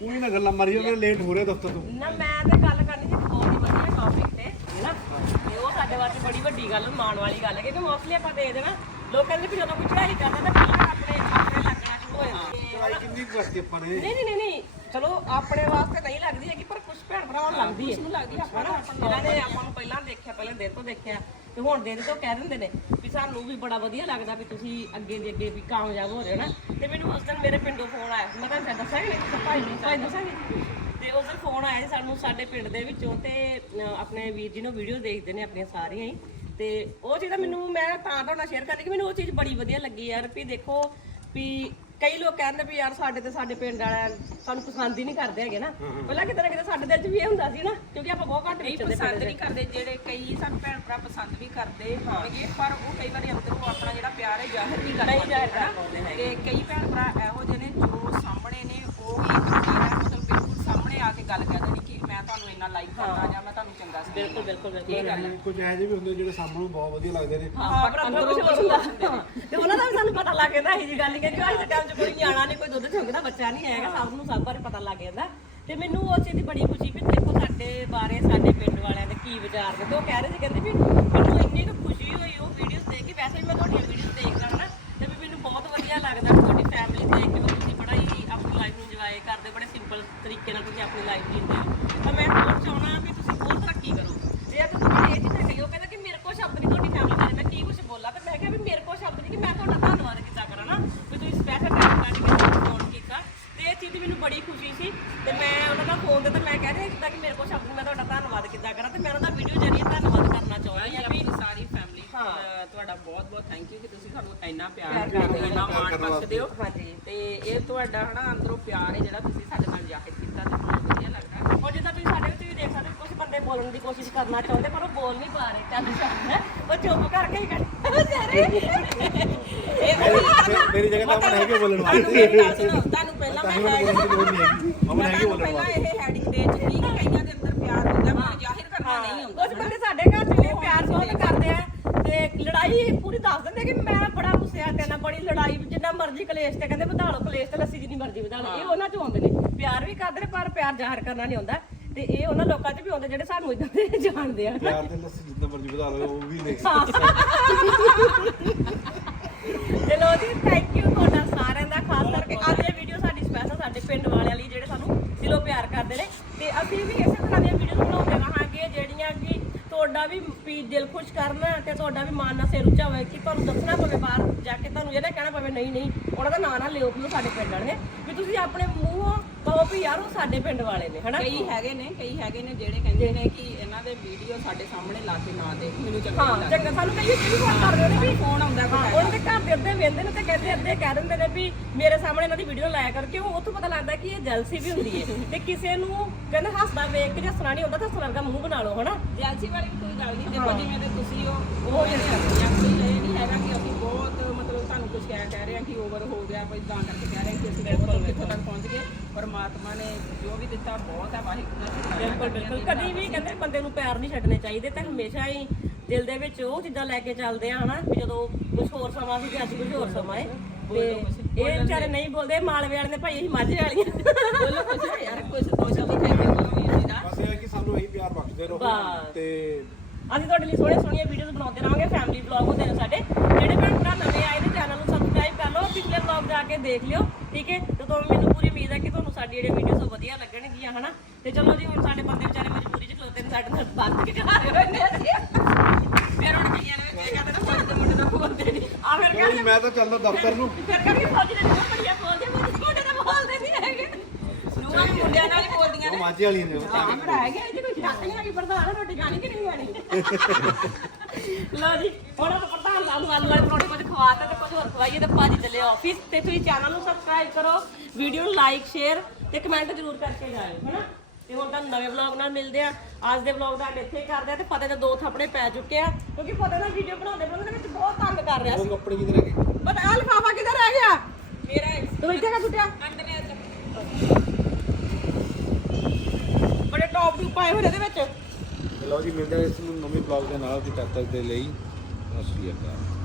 ਤੂੰ ਨਾ ਗੱਲਾਂ ਮਾਰੀ ਜਾ, ਮੈਂ ਲੇਟ ਹੋ ਰਿਹਾ ਦਫ਼ਤਰ ਤੋਂ। ਨਾ ਮੈਂ ਤੇ ਗੱਲ ਕਰਨੀ ਸੀ ਬਹੁਤ ਹੀ ਵਧੀਆ ਟੌਪਿਕ ਤੇ ਹੈਨਾ ਤੇ ਉਹ ਸਾਡੇ ਵਾਸਤੇ ਬੜੀ ਵੱਡੀ ਗੱਲ ਮਾਣ ਵਾਲੀ ਗੱਲ ਹੈ ਕਿਉਂਕਿ ਮੋਸਟਲੀ ਆਪਾਂ ਦੇ ਦੇਣਾ। ਲੋਕਾਂ ਦੇ ਵੀ ਜਦੋਂ ਕੋਈ ਚੜਾਈ ਕਰਦਾ ਤਾਂ ਪਹਿਲਾਂ ਆਪਣੇ ਆਪਣੇ ਲੱਗਣਾ ਸ਼ੁਰੂ ਹੋ ਜਾਂਦੇ। ਚੜਾਈ ਕਿੰਨੀ ਕੁ ਕਰਤੀ ਆਪਾਂ ਨੇ? ਨਹੀਂ ਨਹੀਂ ਨਹੀਂ ਨਹੀਂ। ਚਲੋ ਆਪਣੇ ਵਾਸਤੇ ਨਹੀਂ ਲੱਗਦੀ ਹੈਗੀ ਪਰ ਕੁਝ ਭੈਣ ਭਰਾਵਾਂ ਨੂੰ ਲੱਗਦੀ ਹੈ। ਨੂੰ ਲੱਗਦੀ ਆਪਾਂ ਨਾ ਇਹਨਾਂ ਨੇ ਆਪਾਂ ਨੂੰ ਪਹਿਲਾਂ ਦੇਖਿਆ ਪਹਿਲੇ ਦਿਨ ਤੋਂ ਦੇਖਿਆ ਤੇ ਹੁਣ ਦੇ ਦੇ ਤੋਂ ਕਹਿ ਦਿੰਦੇ ਨੇ ਵੀ ਸਾਨੂੰ ਵੀ ਬੜਾ ਵਧੀਆ ਲੱਗਦਾ ਵੀ ਤੁਸੀਂ ਅੱਗੇ ਦੇ ਅੱਗੇ ਵੀ ਕਾਮਯਾਬ ਹੋ ਰਹੇ ਹੋ ਨਾ ਤੇ ਮੈਨੂੰ ਉਸ ਦਿਨ ਮੇਰੇ ਪਿੰਡੋਂ ਫੋਨ ਆਇਆ। ਮੈਂ ਦੱਸਿਆ ਕਿ ਨਹੀਂ ਭਾਈ ਨੂੰ ਭਾਈ ਦੱਸਾਂਗੇ। ਤੇ ਦਿਨ ਫੋਨ ਆਇਆ ਸੀ ਸਾਨੂੰ ਸਾਡੇ ਪਿੰਡ ਦੇ ਵਿੱਚੋਂ ਤੇ ਅਹ, ਆਪਣੇ ਵੀਰ ਜੀ ਨੂੰ ਵੀਡੀਓ ਦੇਖਦੇ ਨੇ ਆਪਣੀਆਂ ਸਾਰੀਆਂ ਹੀ ਤੇ ਉਹ ਤਾਂ ਮੈਨੂੰ ਮੈਂ ਤਾਂ ਤੁਹਾਡੇ ਸ਼ੇਅਰ ਕਰਨੀ ਕਿ ਮੈਨੂੰ ਉਹ ਚੀਜ਼ ਬੜੀ ਵਧੀਆ ਲੱਗੀ ਯਾਰ ਵੀ ਦੇਖੋ ਵੀ ਕਈ ਲੋਕ ਕਹਿੰਦੇ ਵੀ ਯਾਰ ਸਾਡੇ ਤੇ ਸਾਡੇ ਪਿੰਡ ਵਾਲਿਆਂ ਸਾਨੂੰ ਪਸੰਦ ਹੀ ਨਹੀਂ ਕਰਦੇ ਹੈਗੇ ਨਾ ਪਹਿਲਾਂ ਕਿਤੇ ਨਾ ਕਿਤੇ ਸਾਡੇ ਦਿਲ 'ਚ ਵੀ ਇਹ ਹੁੰਦਾ ਸੀ ਨਾ ਕਿਉਂਕਿ ਆਪਾਂ ਬਹੁਤ ਘੱਟ ਨਹੀਂ ਵਿਚਰਦੇ ਪਸੰਦ ਪਿੰਡ ਦੇ। ਨਹੀਂ ਕਰਦੇ ਜਿਹੜੇ ਕਈ ਸਾਨੂੰ ਭੈਣ ਭਰਾ ਪਸੰਦ ਵੀ ਕਰਦੇ ਹੋਣਗੇ ਪਰ ਉਹ ਕਈ ਵਾਰੀ ਅੰਦਰੋਂ ਆਪਣਾ ਜਿਹੜਾ ਪਿਆਰ ਹੈ ਜ਼ਾਹਿਰ ਨਹੀਂ ਕਰ ਨਹੀਂ ਪਾਉਂਦੇ ਜ਼ਾਹਿਰ ਕਰ ਹਨਾ। ਪਾਉਂਦੇ ਹੈਗੇ। ਤੇ ਕਈ ਭੈਣ ਭਰਾ ਇਹੋ ਜਿਹੇ ਨੇ ਜੋ ਸਾਹਮਣੇ ਨੇ ਉਹ ਵੀ ਮੇਰਾ ਮਤਲਬ ਬਿਲਕੁਲ ਸਾਹਮਣੇ ਆ ਕੇ ਗੱਲ ਕਹਿ ਦੇਣੀ ਕਿ ਮੈਂ ਤੁਹਾਨੂੰ ਇੰਨਾ ਲਾਈਕ ਕਰਦਾ ਜਾਂ ਮੈਂ ਤੁਹਾਨੂੰ ਚੰਗਾ ਸਮਝਦਾ। ਬਿਲਕੁਲ ਬਿਲਕੁਲ ਬਿਲਕੁਲ। ਇਹ ਗੱਲ ਹੈ। ਕੁਝ ਇਹੋ ਜਿਹੇ ਵੀ ਹੁੰਦੇ ਜਿਹੜੇ ਸਾਹਮਣੇ ਬਹੁਤ ਵਧੀਆ ਲੱਗਦੇ ਨੇ। ਹਾਂ ਪਰ ਅੰਦਰੋਂ ਕੁਝ ਹੁੰਦਾ। ਤੇ ਉਹਨਾਂ ਦਾ ਵੀ ਸਾਨੂੰ ਪਤਾ ਲੱਗ ਜਾਂਦਾ ਇਹ ਜੀ ਗੱਲ ਕਿ ਅੱਜ ਦੇ ਟਾਈਮ 'ਚ ਕੋਈ ਨਿਆਣਾ ਨਹੀਂ ਕੋਈ ਦੁੱਧ ਚੁੰਗਦਾ ਬੱਚਾ ਨਹੀਂ ਹੈਗਾ ਸਭ ਨੂੰ ਸਭ ਬਾਰੇ ਪਤਾ ਲੱਗ ਜਾਂਦਾ। ਤੇ ਮੈਨੂੰ ਉਹ ਚੀਜ਼ ਦੀ ਬੜੀ ਖੁਸ਼ੀ ਵੀ ਦੇਖੋ ਸਾਡੇ ਬਾਰੇ ਸਾਡੇ ਪਿੰਡ ਵਾਲਿਆਂ ਦੇ ਕੀ ਵਿਚਾਰ ਨੇ। ਤੇ ਉਹ ਕਹਿ ਰਹੇ ਸੀ ਕਹਿੰਦੇ ਵੀ ਮੈਨੂੰ ਇੰਨੀ ਕੁ ਖੁਸ਼ੀ ਹੋਈ ਉਹ ਵੀਡੀਓਜ਼ ਦੇਖ ਕੇ ਵੈਸੇ ਵੀ ਮੈਂ ਤੁਹਾਡੀਆਂ ਵੀਡੀਓਜ਼ ਦੇਖਦਾ ਹਾਂ ਨਾ ਤੇ ਵੀ ਮੈਨੂੰ ਬਹੁਤ ਵਧੀਆ ਲੱਗਦਾ ਵੀ ਤੁਹਾਡੀ ਫੈਮਿਲੀ ਦੇਖ ਕੇ ਵੀ ਤੁਸੀਂ ਬੜਾ ਹੀ ਆਪਣੀ ਲਾਈਫ ਨੂੰ ਇੰਜੋਏ ਕਰਦੇ ਬੜੇ ਸਿੰਪਲ ਤਰੀਕੇ ਨਾਲ ਤੁਸੀਂ ਆਪਣੀ ਲਾਈਫ ਜੀਂਦੇ ਹੋ। ਤਾਂ ਮੈਂ ਹੋਰ ਚਾਹਣਾ ਵੀ ਤੁਸੀਂ ਹੋਰ ਤਰੱਕੀ ਕਰੋ। ਇਹ ਤਾਂ ਤੁਸੀਂ ਇਹ ਚੀਜ਼ ਕਹੀ ਉਹ ਕਹਿੰਦਾ ਕਿ ਮੇਰੇ ਕੋਲ ਸ਼ਬਦ ਨਹੀਂ ਤੁਹਾਡੀ ਫੈਮਿਲੀ ਬਾਰੇ ਮੈਂ ਕੀ ਕੁਝ ਬੋਲਾਂ? ਤੇ ਮੈਂ ਕਿਹਾ ਵੀ ਮੇਰੇ ਕੋਲ ਸ਼ਬਦ ਨਹੀਂ ਕਿ ਮੈਂ ਤੁਹਾਡਾ ਧੰਨਵਾਦ ਕੀਤਾ ਕਰਾਂ ਨਾ ਵੀ ਤੁਸੀਂ ਸਪੈਸ਼ਲ ਟਾਈਮ ਕੱਢ ਕੇ ਮੈਨੂੰ ਫੋਨ ਕੀਤਾ। ਤੇ ਇਹ ਚੀਜ਼ ਦੀ ਮੈਨੂੰ ਬੜੀ ਖੁਸ਼ੀ ਸੀ। ਤੇ ਮੈਂ ਉਹਨਾਂ ਦਾ ਫੋਨ ਤੇ ਤਾਂ ਮੈਂ ਕਹਿ ਰਹੀ ਜਿੱਦਾਂ ਕਿ ਮੇਰੇ ਕੋਲ ਸ਼ਬਦ ਨਹੀਂ ਮੈਂ ਤੁਹਾਡਾ ਧੰਨਵਾਦ ਕੀਤਾ ਕਰਾਂ ਤੇ ਮੈਂ ਉਹਨਾਂ ਦਾ ਵੀਡੀਓ ਜਰੀਏ ਧੰਨਵਾਦ ਕਰਨਾ ਚਾਹੁੰਦੀ ਹਾਂ ਵੀ ਆਪਣੀ ਸਾਰੀ ਫੈਮਿਲੀ। ਤੁਹਾਡਾ ਬਹੁਤ ਬਹੁਤ ਥੈਂਕ ਯੂ ਕਿ ਤੁਸੀਂ ਸਾਨੂੰ ਇੰਨਾ ਪਿਆਰ ਕਰਦੇ ਹੋ। ਇੰਨਾ ਮਾਣ ਬਖਸ਼ਦੇ ਹੋ। ਹਾਂਜੀ। ਤੇ ਇਹ ਤੁਹਾਡਾ ਹਨਾ ਅੰਦਰੋਂ ਪਿਆਰ ਹੈ ਜਿਹੜਾ ਤੁਸੀਂ ਸਾਡੇ ਨਾਲ ਜ਼ਾਹਿਰ ਕੀਤਾ ਤੇ ਬਹੁਤ ਵਧੀਆ ਲੱਗਦਾ ਉਹ ਜਿੱਦਾਂ ਤੁਸੀਂ ਸਾਡੇ ਵਿੱਚ ਵੀ ਦੇਖ ਸਕਦੇ ਕੁਝ ਬੰਦੇ ਬੋਲਣ ਦੀ ਕੋਸ਼ਿਸ਼ ਕਰਨਾ ਚਾਹੁੰਦੇ ਪਰ ਉਹ ਬੋਲ ਨਹੀਂ ਪਾ ਰਹੇ ਚੱਲ ਉਹ ਚੁੱਪ ਕਰਕੇ ਹੀ ਵਿਚਾਰੇ ਮੇ- ਮੇਰੀ ਜਗ੍ਹਾ ਤਾਂ ਅਮਨ ਹੈਗੇ ਬੋਲਣ ਵਾਲੇ। ਤੁਹਾਨੂੰ ਪਹਿਲਾਂ ਮੈਂ ਨਹੀਂ ਅਮਨ ਹੈਗੇ ਬੋਲਣ ਪਹਿਲਾਂ ਵਾਲੇ ਇਹ ਹੈਡਿੰਗ ਦੇ ਚੁੱਕੀ ਕਿ ਕਈਆਂ ਦੇ ਅੰਦਰ ਪਿਆਰ ਹੁੰਦਾ ਪਰ ਜ਼ਾਹਿਰ ਕਰਨਾ ਨਹੀਂ ਹੁੰਦਾ। ਕੁਝ ਬੰਦੇ ਸਾਡੇ ਘਰ ਚ ਨੇ ਪਿਆਰ ਬਹੁਤ ਕਰਦੇ ਆ। ਤੇ ਲੜਾਈ ਪੂਰੀ ਦੱਸ ਦਿੰਦੇ ਕਿ ਮੈਂ ਬੜਾ ਗੁੱਸੇ ਆ ਤੇ ਨਾ ਬੜੀ ਲੜਾਈ ਜਿੰਨਾ ਮਰਜ਼ੀ ਕਲੇਸ਼ ਤੇ ਕਹਿੰਦੇ ਵਧਾ ਲਓ ਕਲੇਸ਼ ਤੇ ਲੱਸੀ ਜਿੰਨੀ ਮਰਜ਼ੀ ਵਧਾ ਲਓ। ਇਹ ਉਹਨਾਂ ਚ ਆਉਂਦੇ ਨੇ। ਪਿਆਰ ਵੀ ਕਰਦੇ ਨੇ ਪਰ ਪਿਆਰ ਜ਼ਾਹਰ ਕਰਨਾ ਨਹੀਂ ਆਉਂਦਾ ਤੇ ਇਹ ਉਹਨਾਂ ਲੋਕਾਂ ਚ ਵੀ ਆਉਂਦੇ ਜਿਹੜੇ ਸਾਨੂੰ ਇਦਾਂ ਦੇ <laughs> ਜਾਣਦੇ ਆ। ਪਿਆਰ ਦੇ ਲੱਸੀ ਜਿੰਨਾ ਮਰਜ਼ੀ ਵਧਾ ਲਓ ਉਹ ਵੀ ਨਹੀਂ। ਚਲੋ ਜੀ ਥੈਂਕ ਯੂ ਤੁਹਾਡਾ ਸਾਰਿਆਂ ਦਾ ਖਾਸ ਕਰਕੇ ਅੱਜ ਇਹ ਵੀਡੀਓ ਸਾਡੀ ਸਪੈਸ਼ਲ ਸਾਡੇ ਪਿੰਡ ਵਾਲਿਆਂ ਲਈ ਜਿਹੜੇ ਸਾਨੂੰ ਦਿਲੋਂ ਪਿਆਰ ਕਰਦੇ ਨੇ। ਤੇ ਅਸੀਂ ਵੀ ਇਸੇ ਤਰ੍ਹਾਂ ਦੀਆਂ ਵੀਡੀਓਜ਼ ਬਣਾਉਂਦੇ ਰਹਾਂਗੇ ਜਿਹੜੀਆਂ ਕਿ ਤੁਹਾਡਾ ਵੀ ਵੀ ਦਿਲ ਖੁਸ਼ ਕਰਨ ਤੇ ਤੁਹਾਡਾ ਵੀ ਮਾਨ ਨਾਲ ਸਿਰ ਉੱਚਾ ਹੋਵੇ ਕਿ ਤੁਹਾਨੂੰ ਦੱਸਣਾ ਪਵੇ ਬਾਹਰ ਜਾ ਕੇ ਤੁਹਾਨੂੰ ਇਹ ਨਾ ਕਹਿਣਾ ਪਵੇ ਨਹੀਂ ਨਹੀਂ ਉਹਨਾਂ ਦਾ ਨਾਂ ਨਾ ਲਿਓ ਉਹ ਸਾਡੇ ਪਿੰਡ ਵਾਲੇ ਨੇ। ਵੀ ਤੁਸੀਂ ਆਪਣੇ ਮੂੰਹੋਂ ਕਹੋ ਵੀ ਯਾਰ ਉਹ ਸਾਡੇ ਪਿੰਡ ਵਾਲੇ ਨੇ ਹਨਾ? ਕਈ ਹੈਗੇ ਨੇ ਕਈ ਹੈਗੇ ਨੇ ਜਿਹੜੇ ਕਹਿੰਦੇ ਨੇ ਕਿ ਇਹਨਾਂ ਦੇ ਵੀਡੀਓ ਸਾਡੇ ਸਾਹਮਣੇ ਲਾ ਕੇ ਨਾ ਦੇਖ ਮੈਨੂੰ ਚੰਗਾ ਹਾਂ ਨਹੀਂ ਲੱਗਦਾ। ਚੰਗਾ ਸਾਨੂੰ ਕਈ ਵਾਰ ਵੀ ਫੋਨ ਕਰਦੇ ਨੇ ਵੀ ਫੋਨ ਆਉਂਦਾ ਕੋਈ ਹਾਂ, ਉਹਨਾਂ ਦੇ ਘਰ ਦੇ ਅੱਧੇ ਵੇਂਦੇ ਨੇ ਤੇ ਕਹਿੰਦੇ ਅੱਧੇ ਕਹਿ ਦਿੰਦੇ ਨੇ ਵੀ ਮੇਰੇ ਸਾਹਮਣੇ ਇਹਨਾਂ ਦੀ ਵੀਡੀਓ ਲਾਇਆ ਕਰਕੇ ਉਹ ਉੱਥੋਂ ਪਤਾ ਲੱਗਦਾ ਕਿ ਇਹ ਜੈਲਸੀ ਵੀ ਹੁੰਦੀ ਹੈ ਤੇ ਕਿਸੇ ਨੂੰ ਕਹਿੰਦੇ ਹੱਸਦਾ ਵੇਖ ਕੇ ਜੇ ਹੱਸਣਾ ਨਹੀਂ ਹੁੰਦਾ ਤਾਂ ਹੱਸਣ ਵਰਗਾ ਮੂੰਹ ਬਣਾ ਲਓ ਹਨਾ? ਜੈਲਸੀ ਵਾਲੀ ਵੀ ਕੋਈ ਗੱਲ ਨਹੀਂ। ਦੇਖੋ ਜਿਵੇਂ ਦੇ ਤੁਸੀਂ ਹੋ ਉਹ ਜਿਹੜੇ ਆ ਕੋਈ ਇਹ ਨਹੀਂ ਹੈਗਾ ਕਿ ਅਸੀਂ ਬਹੁਤ ਮਤਲਬ ਤੁਹਾਨੂੰ ਕੁਝ ਕਹਿ ਕਹਿ ਰਹੇ ਹਾਂ ਕਿ ਓਵਰ ਹੋ ਗਿਆ ਕੋਈ ਤਾਂ ਕਰਕੇ ਕਹਿ ਰਹੇ ਕਿ ਅਸੀਂ ਬਹੁਤ ਕਿੱਥੋਂ ਤੱਕ ਪਹੁੰਚ ਗਏ। ਪਰਮਾਤਮਾ ਨੇ ਜੋ ਵੀ ਦਿੱਤਾ ਬਹੁਤ ਹੈ ਵਾਹਿਗੁਰੂ ਦਾ ਸ਼ੁਕਰਾਨਾ ਬਿਲਕੁਲ ਬਿਲਕੁਲ। ਕਦੀ ਵੀ ਕਹਿੰਦੇ ਬੰਦੇ ਨੂੰ ਪਿਆਰ ਨਹੀਂ ਛੱਡਣੇ ਚਾਹੀਦੇ ਤੇ ਹਮੇਸ਼ਾ ਹੀ ਦਿਲ ਦੇ ਵਿੱਚ ਉਹ ਚੀਜ਼ਾਂ ਲੈ ਕੇ ਚੱਲਦੇ ਆ ਹਨਾ ਵੀ ਜਦੋਂ ਕੁਝ ਹੋਰ ਸਮਾਂ ਸੀ ਤੇ ਅੱਜ ਕੁਝ ਹੋਰ ਸਮਾਂ ਹੈ ਤੇ ਇਹ ਵਿਚਾਰੇ ਨਹੀਂ ਬੋਲਦੇ ਮਾਲਵੇ ਵਾਲੇ ਨੇ ਭਾਈ ਅਸੀਂ ਮਾਝੇ ਵਾਲੀਆਂ ਬੋਲੋ ਕੁਝ ਯਾਰ ਕੁਝ ਦੋ ਸ਼ਬਦ ਥੈਂਕ ਯੂ ਕਰੋ ਵੀਰ ਜੀ ਦਾ ਬਸ ਇਹ ਹੈ ਕਿ ਸਾਨੂੰ ਇਹੀ ਪਿਆਰ ਬਖਸ਼ਦੇ ਰਹੋ ਬਸ। ਤੇ ਅਸੀਂ ਤੁਹਾਡੇ ਲਈ ਸੋਹਣੇ ਸੋਹਣੀਆਂ ਵੀਡੀਓਜ਼ ਬਣਾਉਂਦੇ ਰਹਾਂਗੇ ਫੈਮਿਲੀ ਵਲੌਗ ਹੁੰਦੇ ਨੇ ਸਾਡੇ। ਜਿਹੜੇ ਭੈਣ ਭਰਾ ਨਵੇਂ ਆਏ ਨੇ ਚੈਨਲ ਨੂੰ ਸਬਸਕ੍ਰਾਈਬ ਕਰ ਲਓ ਪਿਛਲੇ ਵਲੌਗ ਜਾ ਕੇ ਦੇਖ ਲਿਓ ਠੀਕ ਹੈ? ਤੇ ਤੁਹਾਨੂੰ ਮੈਨੂੰ ਪੂਰੀ ਉਮੀਦ ਹੈ ਕਿ ਤੁਹਾਨੂੰ ਸਾਡੀ ਜਿਹੜੇ ਵੀਡੀਓਜ਼ ਵਧੀਆ ਲੱਗਣਗੀਆਂ ਹਨਾ? ਤੇ ਚਲੋ ਜੀ ਹੁਣ ਸਾਡੇ ਬੰਦੇ ਵਿਚਾਰੇ ਮਜਬੂਰੀ 'ਚ ਖਲੋਤੇ ਨੇ ਸਾਡੇ ਨਾਲ ਬੰਦ ਕੇ ਘਰ ਹੋਏ ਨੇ ਅਸੀਂ। ਫਿਰ ਹੁਣ ਕਈਆਂ ਨੇ ਇਹ ਕਹਿੰਦੇ ਨੇ ਫੋਨ ਤੇ ਮੁੰਡੇ ਦਾ ਬੋਲਦੇ ਨਹੀਂ। ਆ ਫਿਰ ਕਹਿੰਦੇ ਮੈਂ ਤਾਂ ਚੱਲਦਾ ਦਫ਼ਤਰ ਨੂੰ। ਫਿਰ ਕਹਿੰਦੇ ਫੌਜੀ ਦੇ ਮੂੰਹ ਬੜੀਆਂ ਬੋਲਦੇ ਮੈਂ ਮੁੰਡੇ ਤਾਂ ਬੋਲਦੇ ਨਹੀਂ ਹੈਗੇ। ਨੂੰਹਾਂ ਵੀ ਮੁੰਡਿਆਂ ਨਾਲ ਹੀ ਬੋਲਦੀਆਂ ਉਹ ਮਾਝੇ ਵਾਲੀ ਨੇ ਉਹ। ਕੈਮਰਾ ਹੈਗਾ ਇਹ 'ਚ ਕੋਈ ਸ਼ੱਕ ਨਹੀਂ ਹੈਗੀ ਪ੍ਰਧਾਨ ਰੋਟੀ ਖਾਣੀ ਕਿ ਨਹੀਂ ਖਾਣੀ? ਲਓ ਜੀ ਹੁਣ ਆਪਾਂ ਪ੍ਰਧਾਨ ਸਾਹਿਬ ਨੂੰ ਆਲੂ ਵਾਲੇ ਪਰੌਂਠੇ ਕੁਝ ਖਵਾਤਾ ਤੇ ਕੁਝ ਹੋਰ ਖਵਾਈਏ ਤੇ ਭਾਜੀ ਚੱਲੇ ਆਫਿਸ ਤੇ ਤੁਸੀਂ ਚੈਨਲ ਨੂੰ ਸਬਸਕ੍ਰਾਈਬ ਕਰੋ ਵੀਡੀਓ ਨੂੰ ਲਾਈਕ ਸ਼ੇਅਰ ਤੇ ਕਮੈਂਟ ਜ਼ਰੂਰ ਕਰਕੇ ਜਾਇਓ ਹੈਨਾ? ਤੇ ਹੁਣ ਤੁਹਾਨੂੰ ਨਵੇਂ ਵਲੌਗ ਨਾਲ ਮਿਲਦੇ ਆ ਅੱਜ ਦੇ ਵਲੌਗ ਦਾ ਇੱਥੇ ਕਰਦੇ ਆ ਤੇ ਫਤਿਹ ਦੇ ਦੋ ਥਾਪੜੇ ਪੈ ਚੁੱਕੇ ਆ ਕਿਉਂਕਿ ਫਤਿਹ ਦਾ ਵੀਡੀਓ ਬਣਾਉਂਦੇ ਬਣਾਉਂਦੇ ਵਿੱਚ ਬਹੁਤ ਤੰਗ ਕਰ ਰਿਹਾ ਸੀ। ਉਹ ਕੱਪੜੇ ਕਿਧਰ ਹੈਗੇ ਬਟ ਆ ਲਿਫਾਫਾ ਕਿੱਧਰ ਰਹਿ ਗਿਆ? ਮੇਰਾ ਤੂੰ ਇੱਥੇ ਕਾ ਸੁੱਟਿਆ? ਅੰਡਨੇ ਬੜੇ ਟੌਪ ਟੂ ਪਾਏ ਹੋਏ ਨੇ ਇਹਦੇ ਵਿੱਚ। ਤੇ ਲਓ ਜੀ, ਮਿਲਦੇ ਹਾਂ ਇਸ ਨੂੰ ਨਵੇਂ ਬਲੌਗ ਦੇ ਨਾਲ ਤੇ ਤਦ ਤੱਕ ਦੇ ਲਈ, ਸਤਿ ਸ਼੍ਰੀ ਅਕਾਲ।